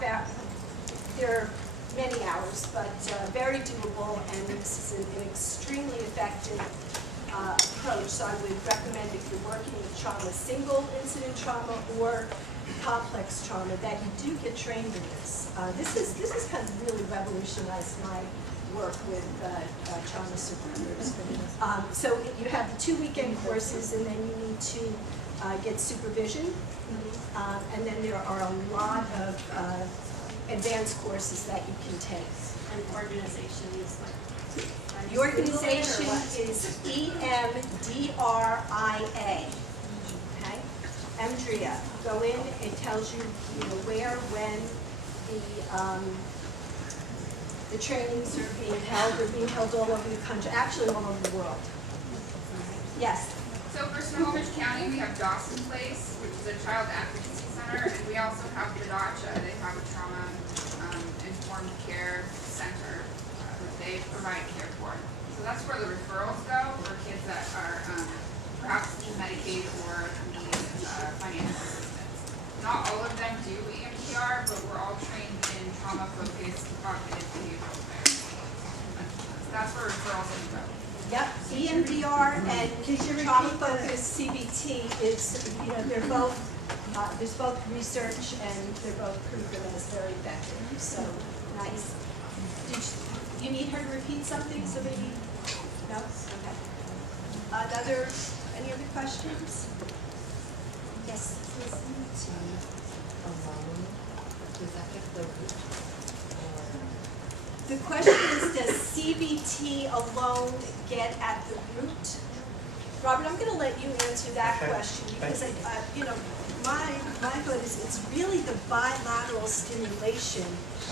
there are many hours, but very doable, and this is an extremely effective approach. So I would recommend, if you're working with trauma, single incident trauma or complex trauma, that you do get trained in this. This is kind of really revolutionized my work with trauma survivors. So you have the 2 weekend courses, and then you need to get supervision. And then there are a lot of advanced courses that you can take. And organizations like. The organization is EMDRIA. Okay? EMDRIA. Go in, it tells you, you know, where, when the trainings are being held. They're being held all over the country, actually all over the world. Yes? So for Snohomish County, we have Dawson Place, which is a child advocacy center, and we also have Bilateral. They have a trauma informed care center that they provide care for. So that's where the referrals go for kids that are perhaps need Medicaid or need financial assistance. Not all of them do EMDR, but we're all trained in trauma-focused cognitive behavioral therapy. So that's where referrals can go. Yep, EMDR and trauma-focused CBT is, you know, they're both, there's both research and they're both proven as very effective, so nice. You need her to repeat something, so maybe, no? Okay. Any other questions? Yes? The question is, does CBT alone get at the root? Robert, I'm going to let you answer that question because, you know, my vote is it's really the bilateral stimulation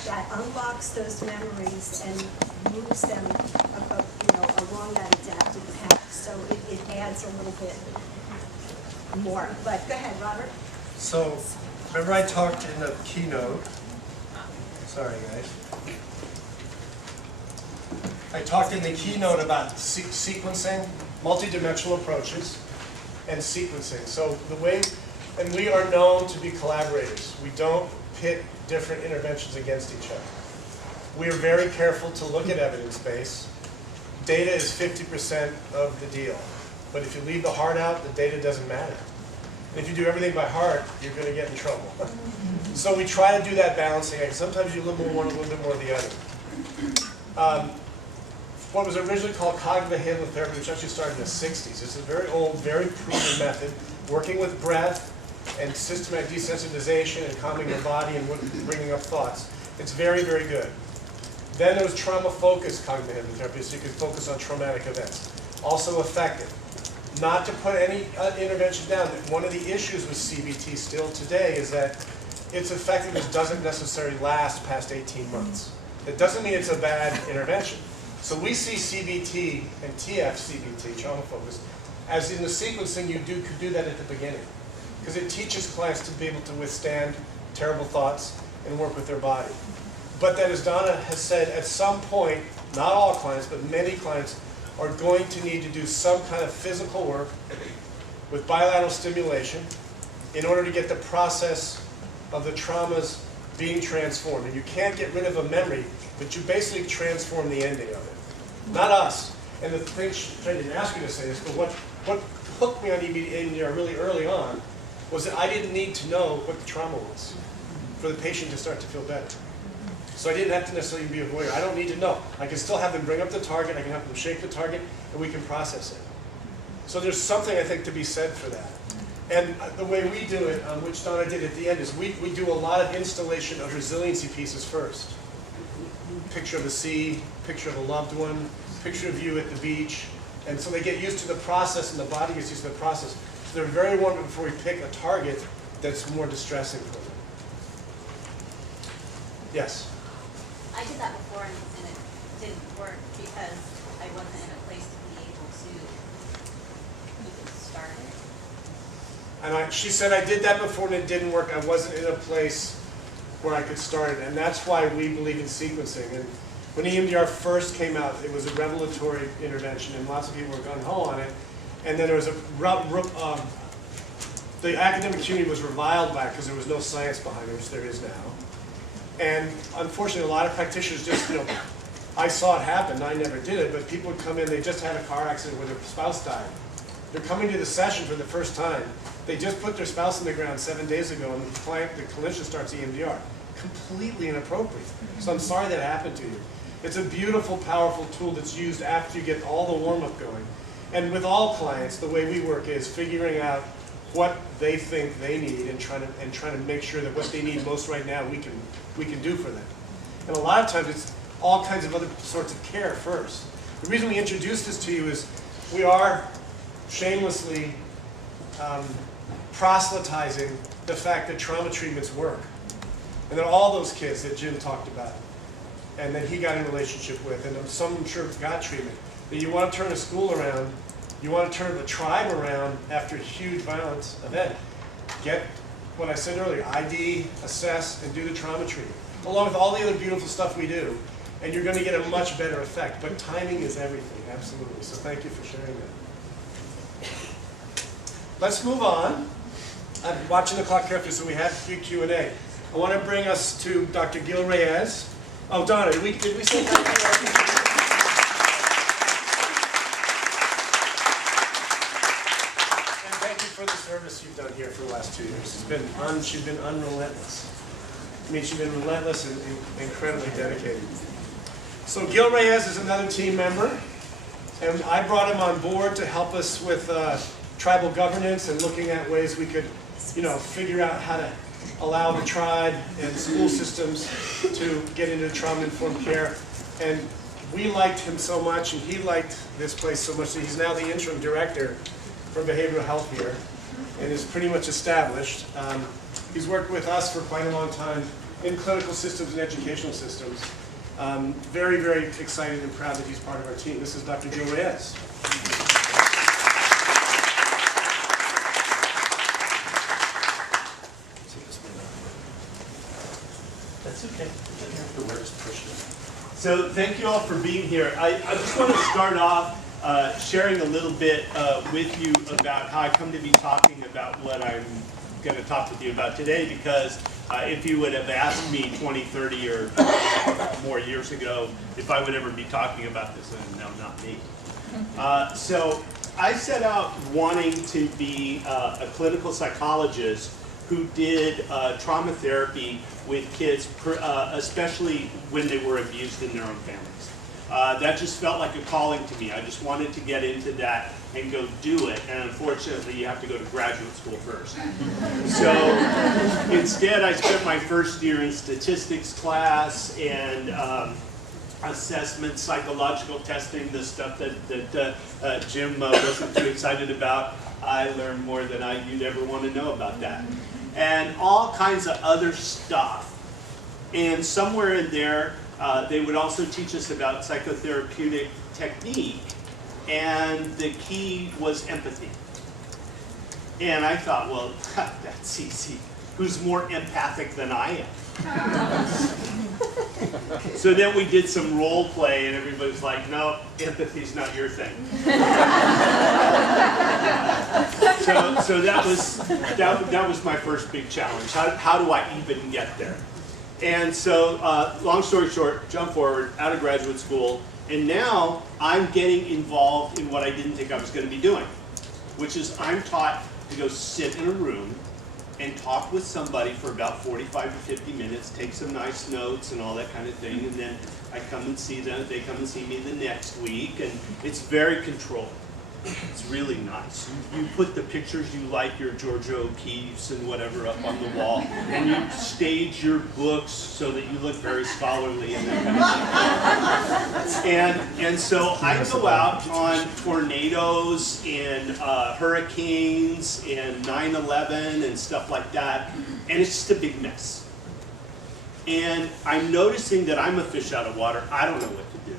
that unlocks those memories and moves them, you know, along that adaptive path. So it adds a little bit more. But go ahead, Robert. So, remember I talked in the keynote, sorry guys. I talked in the keynote about sequencing, multidimensional approaches, and sequencing. So the way, and we are known to be collaborators. We don't pit different interventions against each other. We are very careful to look at evidence base. Data is 50% of the deal. But if you leave the heart out, the data doesn't matter. And if you do everything by heart, you're going to get in trouble. So we try to do that balancing act. Sometimes you a little more one, a little bit more the other. What was originally called cognitive behavioral therapy, which actually started in the 60s. It's a very old, very proven method, working with breath and systematic desensitization and calming your body and bringing up thoughts. It's very, very good. Then there was trauma-focused cognitive behavioral therapy, so you could focus on traumatic events. Also effective. not to put any intervention down. One of the issues with CBT still today is that its effectiveness doesn't necessarily last past 18 months. It doesn't mean it's a bad intervention. So we see CBT and TF-CBT, trauma focused, as in the sequencing you could do that at the beginning. Because it teaches clients to be able to withstand terrible thoughts and work with their body. But that, as Donna has said, at some point, not all clients, but many clients are going to need to do some kind of physical work with bilateral stimulation in order to get the process of the traumas being transformed. And you can't get rid of a memory, but you basically transform the ending of it. Not us. And the thing, I didn't ask you to say this, but what hooked me on EMDR really early on was that I didn't need to know what the trauma was for the patient to start to feel better. So I didn't have to necessarily be a voyeur. I don't need to know. I can still have them bring up the target, I can have them shake the target, and we can process it. So there's something, I think, to be said for that. And the way we do it, which Donna did at the end, is we do a lot of installation of resiliency pieces first. Picture of the sea, picture of a loved one, picture of you at the beach. And so they get used to the process and the body gets used to the process. So they're very warm before we pick a target that's more distressing for them. Yes? I did that before and it didn't work because I wasn't in a place to be able to even start it. And she said, I did that before and it didn't work. I wasn't in a place where I could start it. And that's why we believe in sequencing. And when EMDR first came out, it was a revelatory intervention and lots of people were gung-ho on it. And then there was the academic community was reviled by it because there was no science behind it, which there is now. And unfortunately, a lot of practitioners just, I saw it happen, I never did it, but people would come in, they just had a car accident where their spouse died. They're coming to the session for the first time. They just put their spouse in the ground 7 days ago and the clinician starts EMDR. Completely inappropriate. So I'm sorry that happened to you. It's a beautiful, powerful tool that's used after you get all the warm-up going. And with all clients, the way we work is figuring out what they think they need and trying to make sure that what they need most right now we can do for them. And a lot of times it's all kinds of other sorts of care first. The reason we introduced this to you is we are shamelessly proselytizing the fact that trauma treatments work. And that all those kids that Jim talked about and that he got in relationship with, and some I'm sure got treatment, that you want to turn a school around, you want to turn the tribe around after a huge violence event. Get what I said earlier, ID, assess, and do the trauma treatment, along with all the other beautiful stuff we do, and you're going to get a much better effect. But timing is everything, absolutely. So thank you for sharing that. Let's move on. I'm watching the clock carefully, so we have a Q&A. I want to bring us to Dr. Gil Reyes. Oh, Donna, did we say thank you? For the service you've done here for the last 2 years. She's been unrelentless. I mean, she's been relentless and incredibly dedicated. So Gil Reyes is another team member, and I brought him on board to help us with tribal governance and looking at ways we could, figure out how to allow the tribe and school systems to get into trauma-informed care. And we liked him so much, and he liked this place so much that he's now the interim director for behavioral health here, and is pretty much established. He's worked with us for quite a long time in clinical systems and educational systems. Very, very excited and proud that he's part of our team. This is Dr. Gil Reyes. That's okay. So thank you all for being here. I just want to start off sharing a little bit with you about how I come to be talking about what I'm going to talk with you about today, because if you would have asked me 20, 30 or more years ago if I would ever be talking about this, then no, not me. So I set out wanting to be a clinical psychologist who did trauma therapy with kids, especially when they were abused in their own families. That just felt like a calling to me. I just wanted to get into that and go do it, and unfortunately you have to go to graduate school first. So instead I spent my first year in statistics class and assessment, psychological testing, the stuff that Jim wasn't too excited about. I learned more than you'd ever want to know about that. And all kinds of other stuff. And somewhere in there, they would also teach us about psychotherapeutic technique, and the key was empathy. And I thought, well, that's easy. Who's more empathic than I am? So then we did some role play, and everybody's like, no, empathy's not your thing. So that was my first big challenge. How do I even get there? And so, long story short, jump forward, out of graduate school, and now I'm getting involved in what I didn't think I was going to be doing, which is I'm taught to go sit in a room and talk with somebody for about 45 to 50 minutes, take some nice notes and all that kind of thing, and then I come and see them, they come and see me the next week, and it's very controlled. It's really nice. You put the pictures you like, your Georgia O'Keeffe's and whatever, up on the wall, and you stage your books so that you look very scholarly and that kind of thing. And so I go out on tornadoes and hurricanes and 9/11 and stuff like that, and it's just a big mess. And I'm noticing that I'm a fish out of water. I don't know what to do.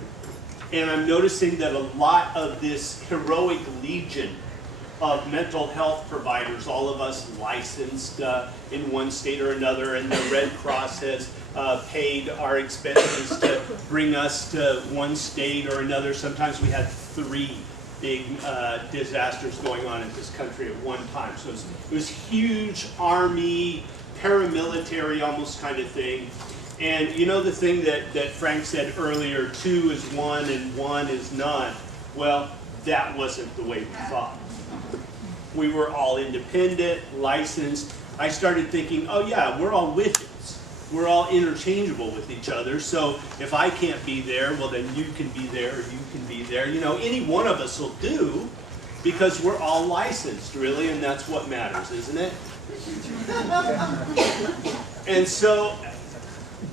And I'm noticing that a lot of this heroic legion of mental health providers, all of us licensed in one state or another, and the Red Cross has paid our expenses to bring us to one state or another. Sometimes we had 3 big disasters going on in this country at one time. So it was huge army, paramilitary almost kind of thing. And you know the thing that Frank said earlier, 2 is 1 and 1 is none. Well, that wasn't the way we thought. We were all independent, licensed. I started thinking, oh yeah, we're all widgets. We're all interchangeable with each other. So if I can't be there, well then you can be there, or you can be there. You know, any one of us will do, because we're all licensed, really, and that's what matters, isn't it? And so,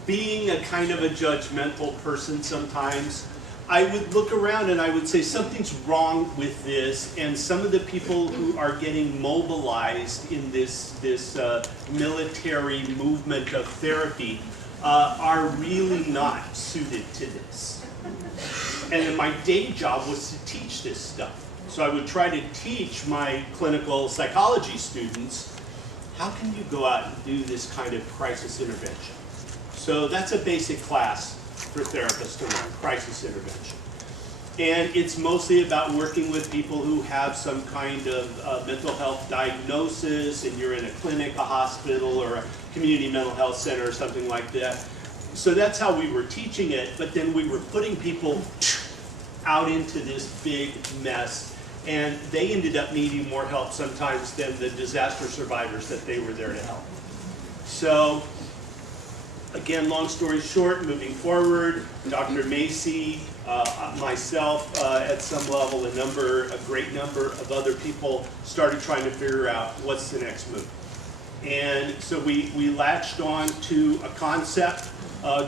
being a kind of a judgmental person sometimes, I would look around and I would say something's wrong with this, and some of the people who are getting mobilized in this military movement of therapy are really not suited to this. And then my day job was to teach this stuff. So I would try to teach my clinical psychology students, how can you go out and do this kind of crisis intervention? So that's a basic class for therapists to learn, crisis intervention. And it's mostly about working with people who have some kind of mental health diagnosis, and you're in a clinic, a hospital, or a community mental health center or something like that. So that's how we were teaching it, but then we were putting people out into this big mess, and they ended up needing more help sometimes than the disaster survivors that they were there to help. So, again, long story short, moving forward, Dr. Macy, myself, at some level, a great number of other people started trying to figure out what's the next move. And so we latched on to a concept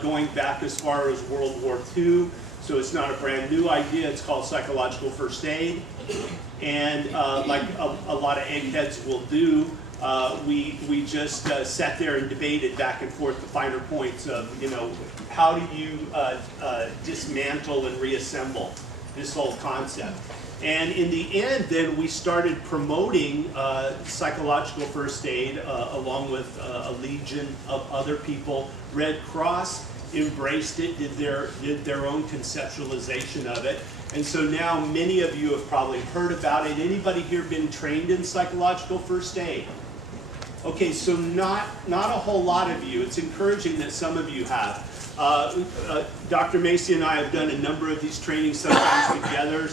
going back as far as World War II. So it's not a brand new idea. It's called psychological first aid. And like a lot of eggheads will do, we just sat there and debated back and forth the finer points of, you know, how do you dismantle and reassemble this whole concept. And in the end, then we started promoting psychological first aid along with a legion of other people. Red Cross embraced it, did their own conceptualization of it. And so now many of you have probably heard about it. Anybody here been trained in psychological first aid? Okay, so not a whole lot of you. It's encouraging that some of you have. Dr. Macy and I have done a number of these trainings, sometimes together,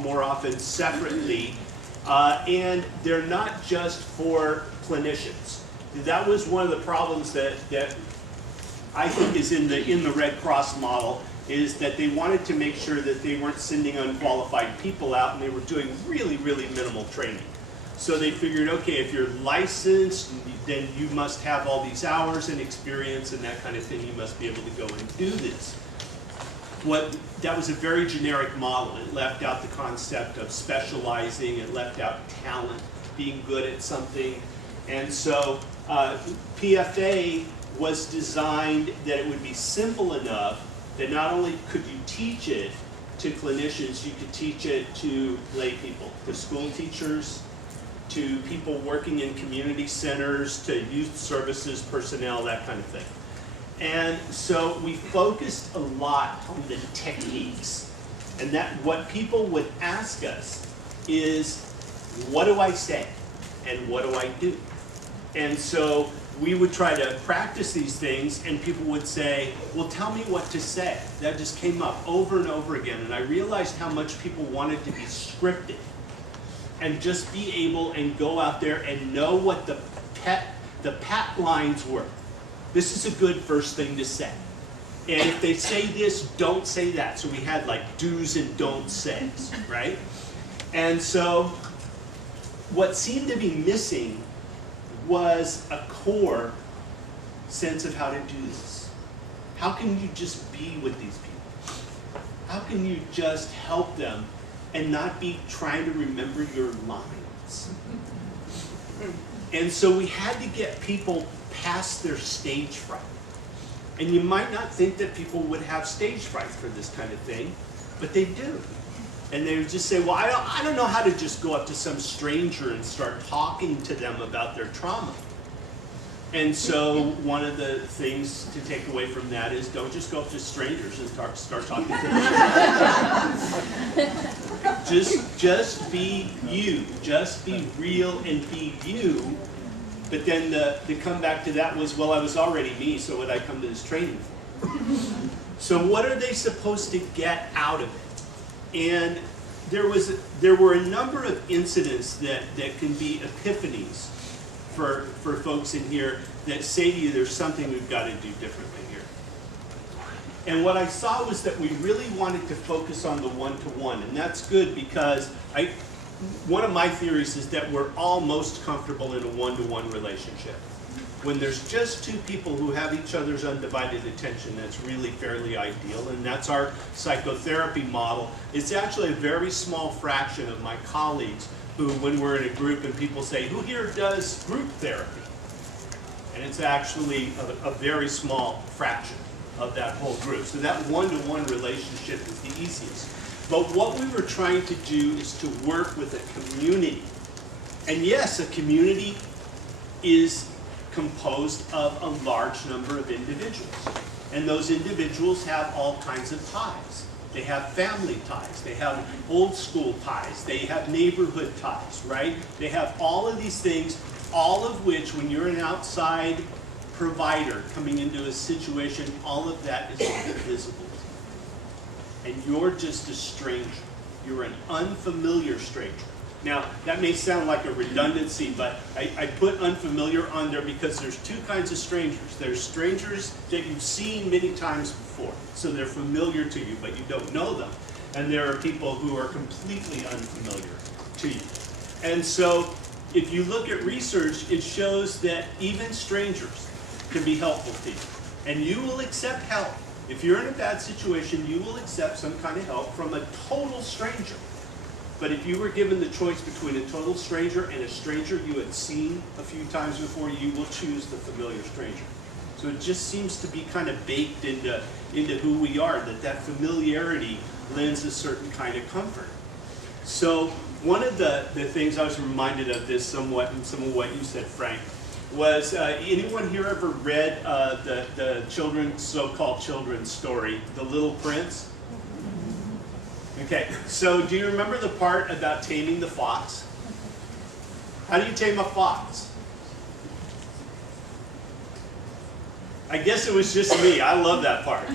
more often separately. And they're not just for clinicians. That was one of the problems that I think is in the Red Cross model, is that they wanted to make sure that they weren't sending unqualified people out, and they were doing really, really minimal training. So they figured, okay, if you're licensed, then you must have all these hours and experience and that kind of thing. You must be able to go and do this. that was a very generic model. It left out the concept of specializing. It left out talent, being good at something. And so PFA was designed that it would be simple enough that not only could you teach it to clinicians, you could teach it to lay people, to school teachers, to people working in community centers, to youth services personnel, that kind of thing. And so we focused a lot on the techniques. And that what people would ask us is, what do I say? And what do I do? And so we would try to practice these things, and people would say, well, tell me what to say. That just came up over and over again. And I realized how much people wanted to be scripted and just be able and go out there and know what the pat lines were. This is a good first thing to say. And if they say this, don't say that. So we had like do's and don't says, right? And so what seemed to be missing was a core sense of how to do this. How can you just be with these people? How can you just help them and not be trying to remember your lines? And so we had to get people past their stage fright. And you might not think that people would have stage fright for this kind of thing, but they do. And they would just say, well, I don't know how to just go up to some stranger and start talking to them about their trauma. And so one of the things to take away from that is don't just go up to strangers and start talking to them. Just be you. Just be real and be you. But then the comeback to that was, well, I was already me, so what did I come to this training for? So what are they supposed to get out of it? And there were a number of incidents that can be epiphanies for folks in here that say to you there's something we've got to do differently here. And what I saw was that we really wanted to focus on the one-to-one, and that's good because one of my theories is that we're all most comfortable in a one-to-one relationship. When there's just two people who have each other's undivided attention, that's really fairly ideal, and that's our psychotherapy model. It's actually a very small fraction of my colleagues who, when we're in a group and people say, who here does group therapy? And it's actually a very small fraction of that whole group. So that one-to-one relationship is the easiest. But what we were trying to do is to work with a community. And yes, a community is composed of a large number of individuals. And those individuals have all kinds of ties. They have family ties. They have old school ties. They have neighborhood ties, right? They have all of these things, all of which, when you're an outside provider coming into a situation, all of that is invisible. And you're just a stranger. You're an unfamiliar stranger. Now, that may sound like a redundancy, but I put unfamiliar on there because there's two kinds of strangers. There's strangers that you've seen many times before, so they're familiar to you, but you don't know them. And there are people who are completely unfamiliar to you. And so, if you look at research, it shows that even strangers can be helpful to you. And you will accept help. If you're in a bad situation, you will accept some kind of help from a total stranger. But if you were given the choice between a total stranger and a stranger you had seen a few times before, you will choose the familiar stranger. So it just seems to be kind of baked into who we are, that familiarity lends a certain kind of comfort. So one of the things I was reminded of this somewhat in some of what you said, Frank, was anyone here ever read the so-called children's story, The Little Prince? Okay, so do you remember the part about taming the fox? How do you tame a fox? I guess it was just me. I love that part.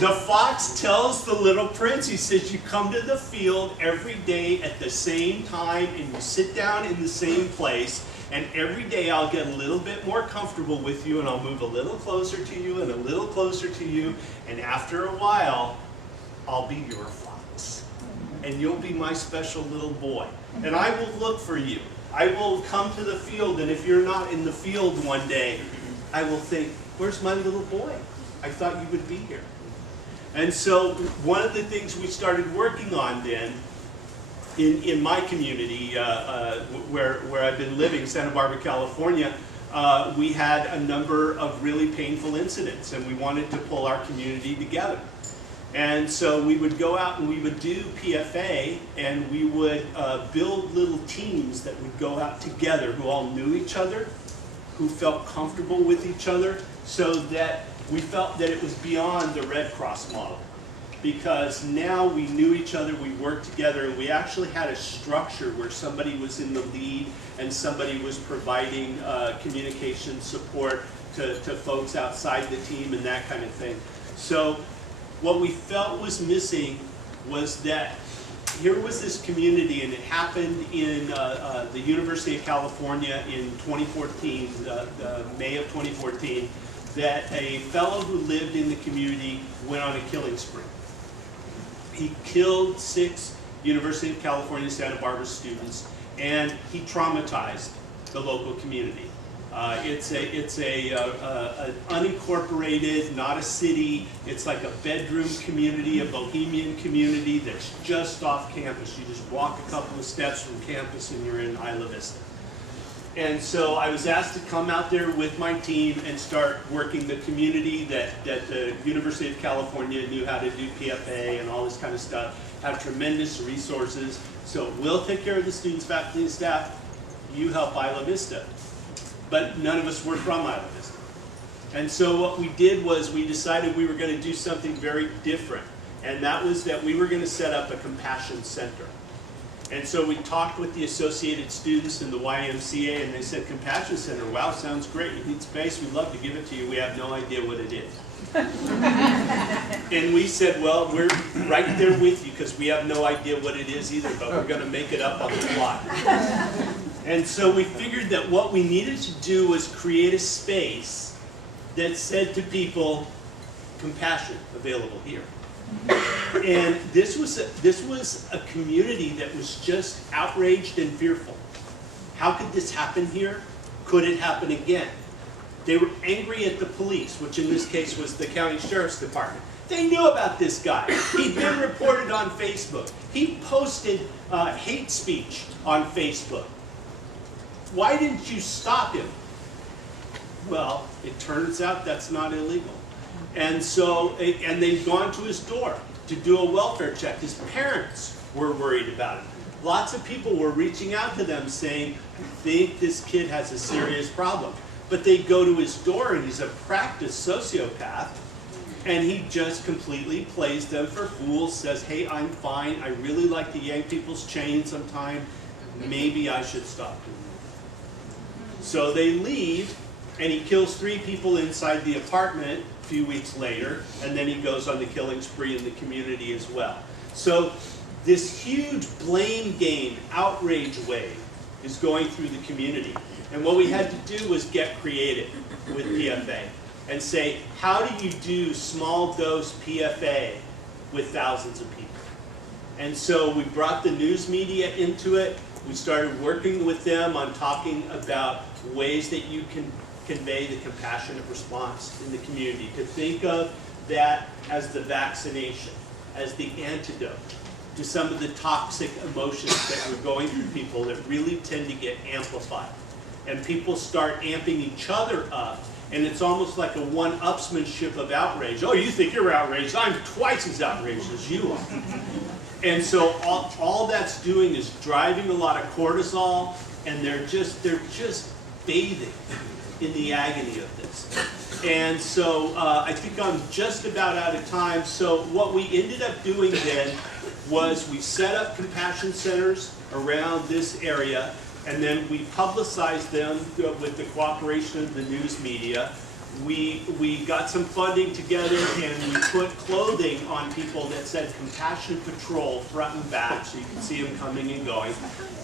The fox tells the little prince, he says, you come to the field every day at the same time and you sit down in the same place, and every day I'll get a little bit more comfortable with you and I'll move a little closer to you and a little closer to you, and after a while, I'll be your fox. And you'll be my special little boy. And I will look for you. I will come to the field, and if you're not in the field one day, I will think, where's my little boy? I thought you would be here. And so one of the things we started working on then in my community where I've been living, Santa Barbara, California, we had a number of really painful incidents, and we wanted to pull our community together. And so we would go out and we would do PFA, and we would build little teams that would go out together who all knew each other, who felt comfortable with each other, so that we felt that it was beyond the Red Cross model. Because now we knew each other, we worked together, and we actually had a structure where somebody was in the lead and somebody was providing communication support to folks outside the team and that kind of thing. So what we felt was missing was that here was this community, and it happened in the University of California in 2014, May of 2014, that a fellow who lived in the community went on a killing spree. He killed 6 University of California, Santa Barbara students, and he traumatized the local community. It's an unincorporated, not a city. It's like a bedroom community, a bohemian community that's just off campus. You just walk a couple of steps from campus and you're in Isla Vista. And so I was asked to come out there with my team and start working the community that the University of California knew how to do PFA and all this kind of stuff, have tremendous resources. So we'll take care of the students, faculty, and staff. You help Isla Vista. But none of us were from Isla Vista. And so what we did was we decided we were going to do something very different. And that was that we were going to set up a compassion center. And so we talked with the associated students in the YMCA, and they said, Compassion Center, wow, sounds great. You need space, we'd love to give it to you. We have no idea what it is. And we said, well, we're right there with you because we have no idea what it is either, but we're going to make it up on the fly. And so we figured that what we needed to do was create a space that said to people, compassion available here. And this was a community that was just outraged and fearful. How could this happen here? Could it happen again? They were angry at the police, which in this case was the county sheriff's department. They knew about this guy. He'd been reported on Facebook. He posted hate speech on Facebook. Why didn't you stop him? Well, it turns out that's not illegal. And so, and they'd gone to his door to do a welfare check. His parents were worried about it. Lots of people were reaching out to them saying, I think this kid has a serious problem. But they go to his door and he's a practiced sociopath, and he just completely plays them for fools, says, hey, I'm fine, I really like to yank people's chain sometime, maybe I should stop doing that. So they leave, and he kills 3 people inside the apartment a few weeks later, and then he goes on the killing spree in the community as well. So this huge blame game, outrage wave is going through the community. And what we had to do was get creative with PFA and say, how do you do small dose PFA with thousands of people? And so we brought the news media into it. We started working with them on talking about ways that you can convey the compassionate response in the community, to think of that as the vaccination, as the antidote to some of the toxic emotions that we're going through people that really tend to get amplified. And people start amping each other up, and it's almost like a one-upsmanship of outrage. Oh, you think you're outraged? I'm twice as outraged as you are. And so all that's doing is driving a lot of cortisol, and they're just bathing in the agony of this. And so I think I'm just about out of time. So what we ended up doing then was we set up compassion centers around this area, and then we publicized them with the cooperation of the news media. We got some funding together, and we put clothing on people that said Compassion Patrol front and back, so you can see them coming and going.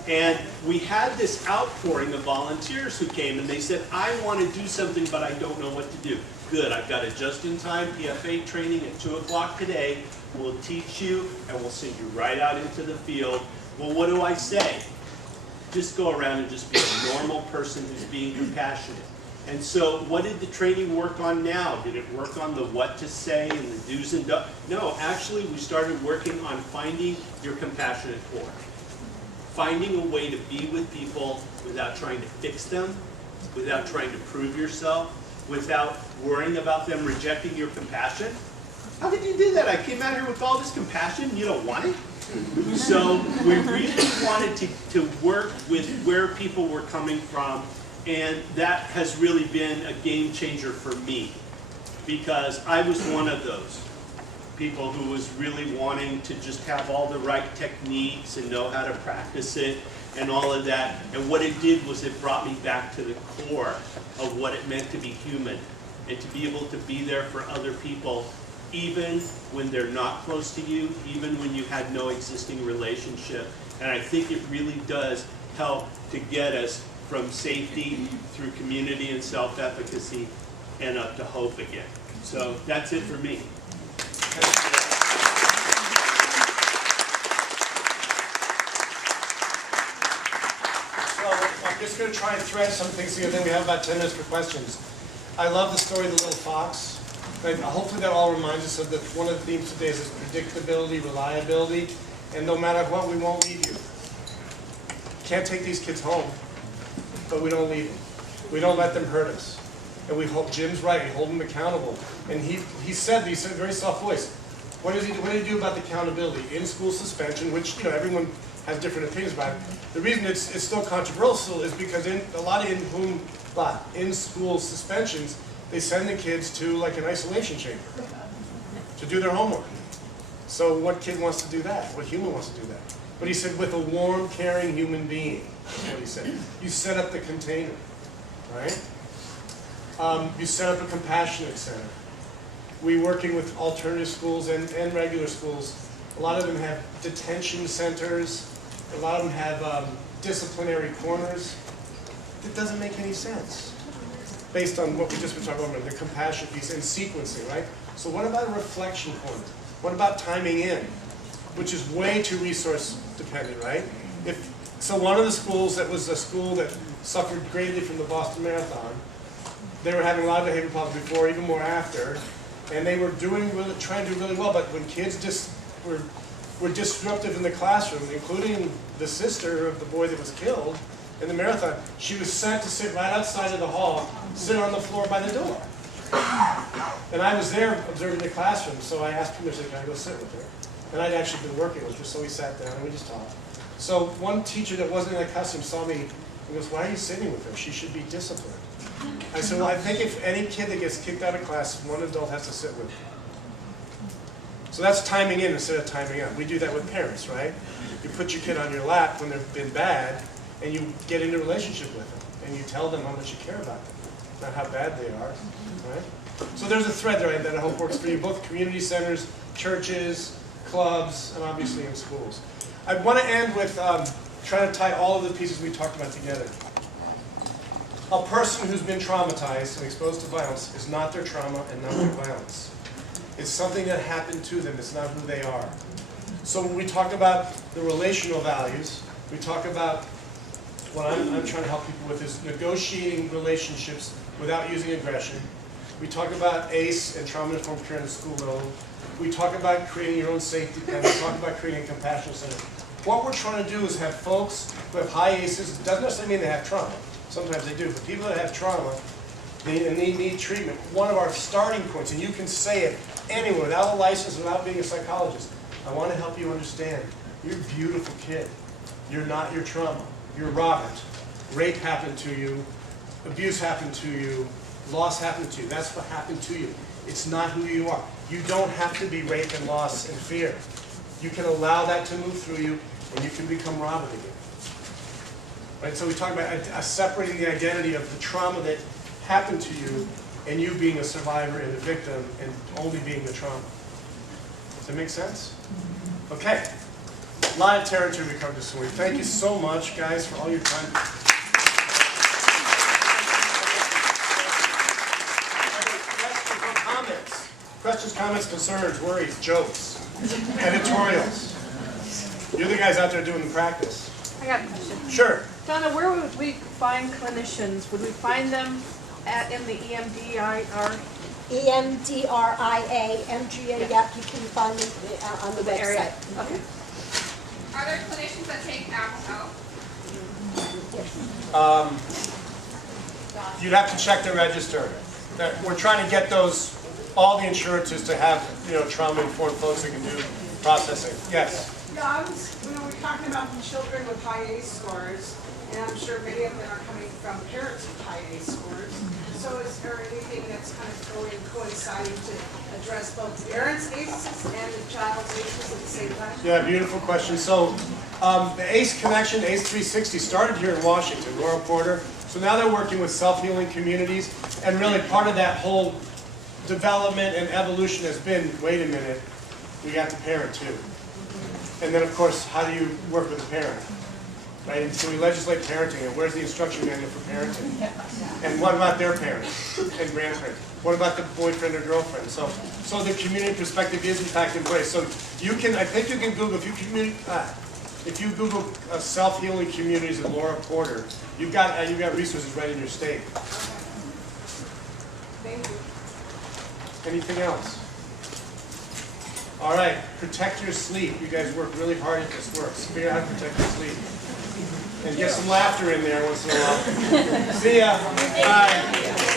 And we had this outpouring of volunteers who came, and they said, I want to do something, but I don't know what to do. Good, I've got a just-in-time PFA training at 2 o'clock today. We'll teach you, and we'll send you right out into the field. Well, what do I say? Just go around and just be a normal person who's being compassionate. And so what did the training work on now? Did it work on the what to say and the do's and don'ts? No, actually we started working on finding your compassionate core. Finding a way to be with people without trying to fix them, without trying to prove yourself, without worrying about them rejecting your compassion. How did you do that? I came out here with all this compassion, you don't want it? So we really wanted to work with where people were coming from, and that has really been a game changer for me, because I was one of those people who was really wanting to just have all the right techniques and know how to practice it and all of that. And what it did was it brought me back to the core of what it meant to be human and to be able to be there for other people, even when they're not close to you, even when you had no existing relationship. And I think it really does help to get us from safety through community and self-efficacy and up to hope again. So that's it for me. So I'm just going to try and thread some things together. Then we have about 10 minutes for questions. I love the story of the little fox. But hopefully that all reminds us of that one of the themes today is predictability, reliability, and no matter what, we won't leave you. Can't take these kids home, but we don't leave them. We don't let them hurt us. And we hold, Jim's right, we hold them accountable. And he said in a very soft voice, what did he do about the accountability? In-school suspension, which everyone has different opinions about it. The reason it's still controversial is because a lot of in-school suspensions, they send the kids to like an isolation chamber to do their homework. So what kid wants to do that? What human wants to do that? But he said, with a warm, caring human being, that's what he said. You set up the container, right? You set up a compassionate center. We're working with alternative schools and regular schools. A lot of them have detention centers. A lot of them have disciplinary corners. It doesn't make any sense, based on what we just been talking about, the compassion piece and sequencing, right? So what about a reflection corner? What about timing in, which is way too resource dependent, right? So one of the schools that was a school that suffered greatly from the Boston Marathon, they were having a lot of behavior problems before, even more after, and they were trying to do really well, but when kids were disruptive in the classroom, including the sister of the boy that was killed in the marathon, she was sent to sit right outside of the hall, sit on the floor by the door. And I was there observing the classroom, so I asked permission, can I go sit with her? And I'd actually been working with her, so we sat down and we just talked. So one teacher that wasn't in the classroom saw me and goes, why are you sitting with her? She should be disciplined. I said, well, I think if any kid that gets kicked out of class, one adult has to sit with her. So that's timing in instead of timing out. We do that with parents, right? You put your kid on your lap when they've been bad, and you get into a relationship with them, and you tell them how much you care about them, not how bad they are, right? So there's a thread there that I hope works for you, both community centers, churches, clubs, and obviously in schools. I want to end with trying to tie all of the pieces we talked about together. A person who's been traumatized and exposed to violence is not their trauma and not their violence. It's something that happened to them, it's not who they are. So when we talk about the relational values, we talk about what I'm trying to help people with is negotiating relationships without using aggression. We talk about ACE and trauma-informed care at the school level. We talk about creating your own safety plan. We talk about creating a compassion center. What we're trying to do is have folks who have high ACEs. It doesn't necessarily mean they have trauma. Sometimes they do. But people that have trauma, they need treatment. One of our starting points, and you can say it anywhere without a license, without being a psychologist, I want to help you understand. You're a beautiful kid. You're not your trauma. You're Robert. Rape happened to you. Abuse happened to you. Loss happened to you. That's what happened to you. It's not who you are. You don't have to be rape and loss and fear. You can allow that to move through you, and you can become Robert again. Right? So we talk about separating the identity of the trauma that happened to you and you being a survivor and a victim and only being the trauma. Does that make sense? Okay. A lot of territory we covered this morning. Thank you so much, guys, for all your time. Questions, comments, concerns, worries, jokes, editorials. You're the guys out there doing the practice. I got a question. Sure. Donna, where would we find clinicians? Would we find them in the EMDR EMDRIA, MGA, yep, you can find them on the area? website. Okay. Are there clinicians that take Apple Health? You'd have to check the register. We're trying to get those, all the insurances to have, trauma-informed folks that can do processing. Yes? Yeah, I was, we're talking about the children with high ACE scores, and I'm sure many of them are coming from parents with high ACE scores. So is there anything that's kind of coinciding to address both parents' ACEs and the child's ACEs at the same time? Yeah, beautiful question. So the ACE connection, ACE 360, started here in Washington, Laura Porter. So now they're working with self-healing communities, and really part of that whole development and evolution has been, wait a minute, we got the parent too. And then of course, how do you work with the parent? Right? And so we legislate parenting, and where's the instruction manual for parenting? And what about their parents and grandparents? What about the boyfriend or girlfriend? So the community perspective is in fact embraced. So you can, I think you can Google, if you Google self-healing communities in Laura Porter, you've got resources right in your state. Thank you. Anything else? All right, protect your sleep. You guys work really hard at this work. So figure out how to protect your sleep. And get some laughter in there once in a while. See ya. Bye.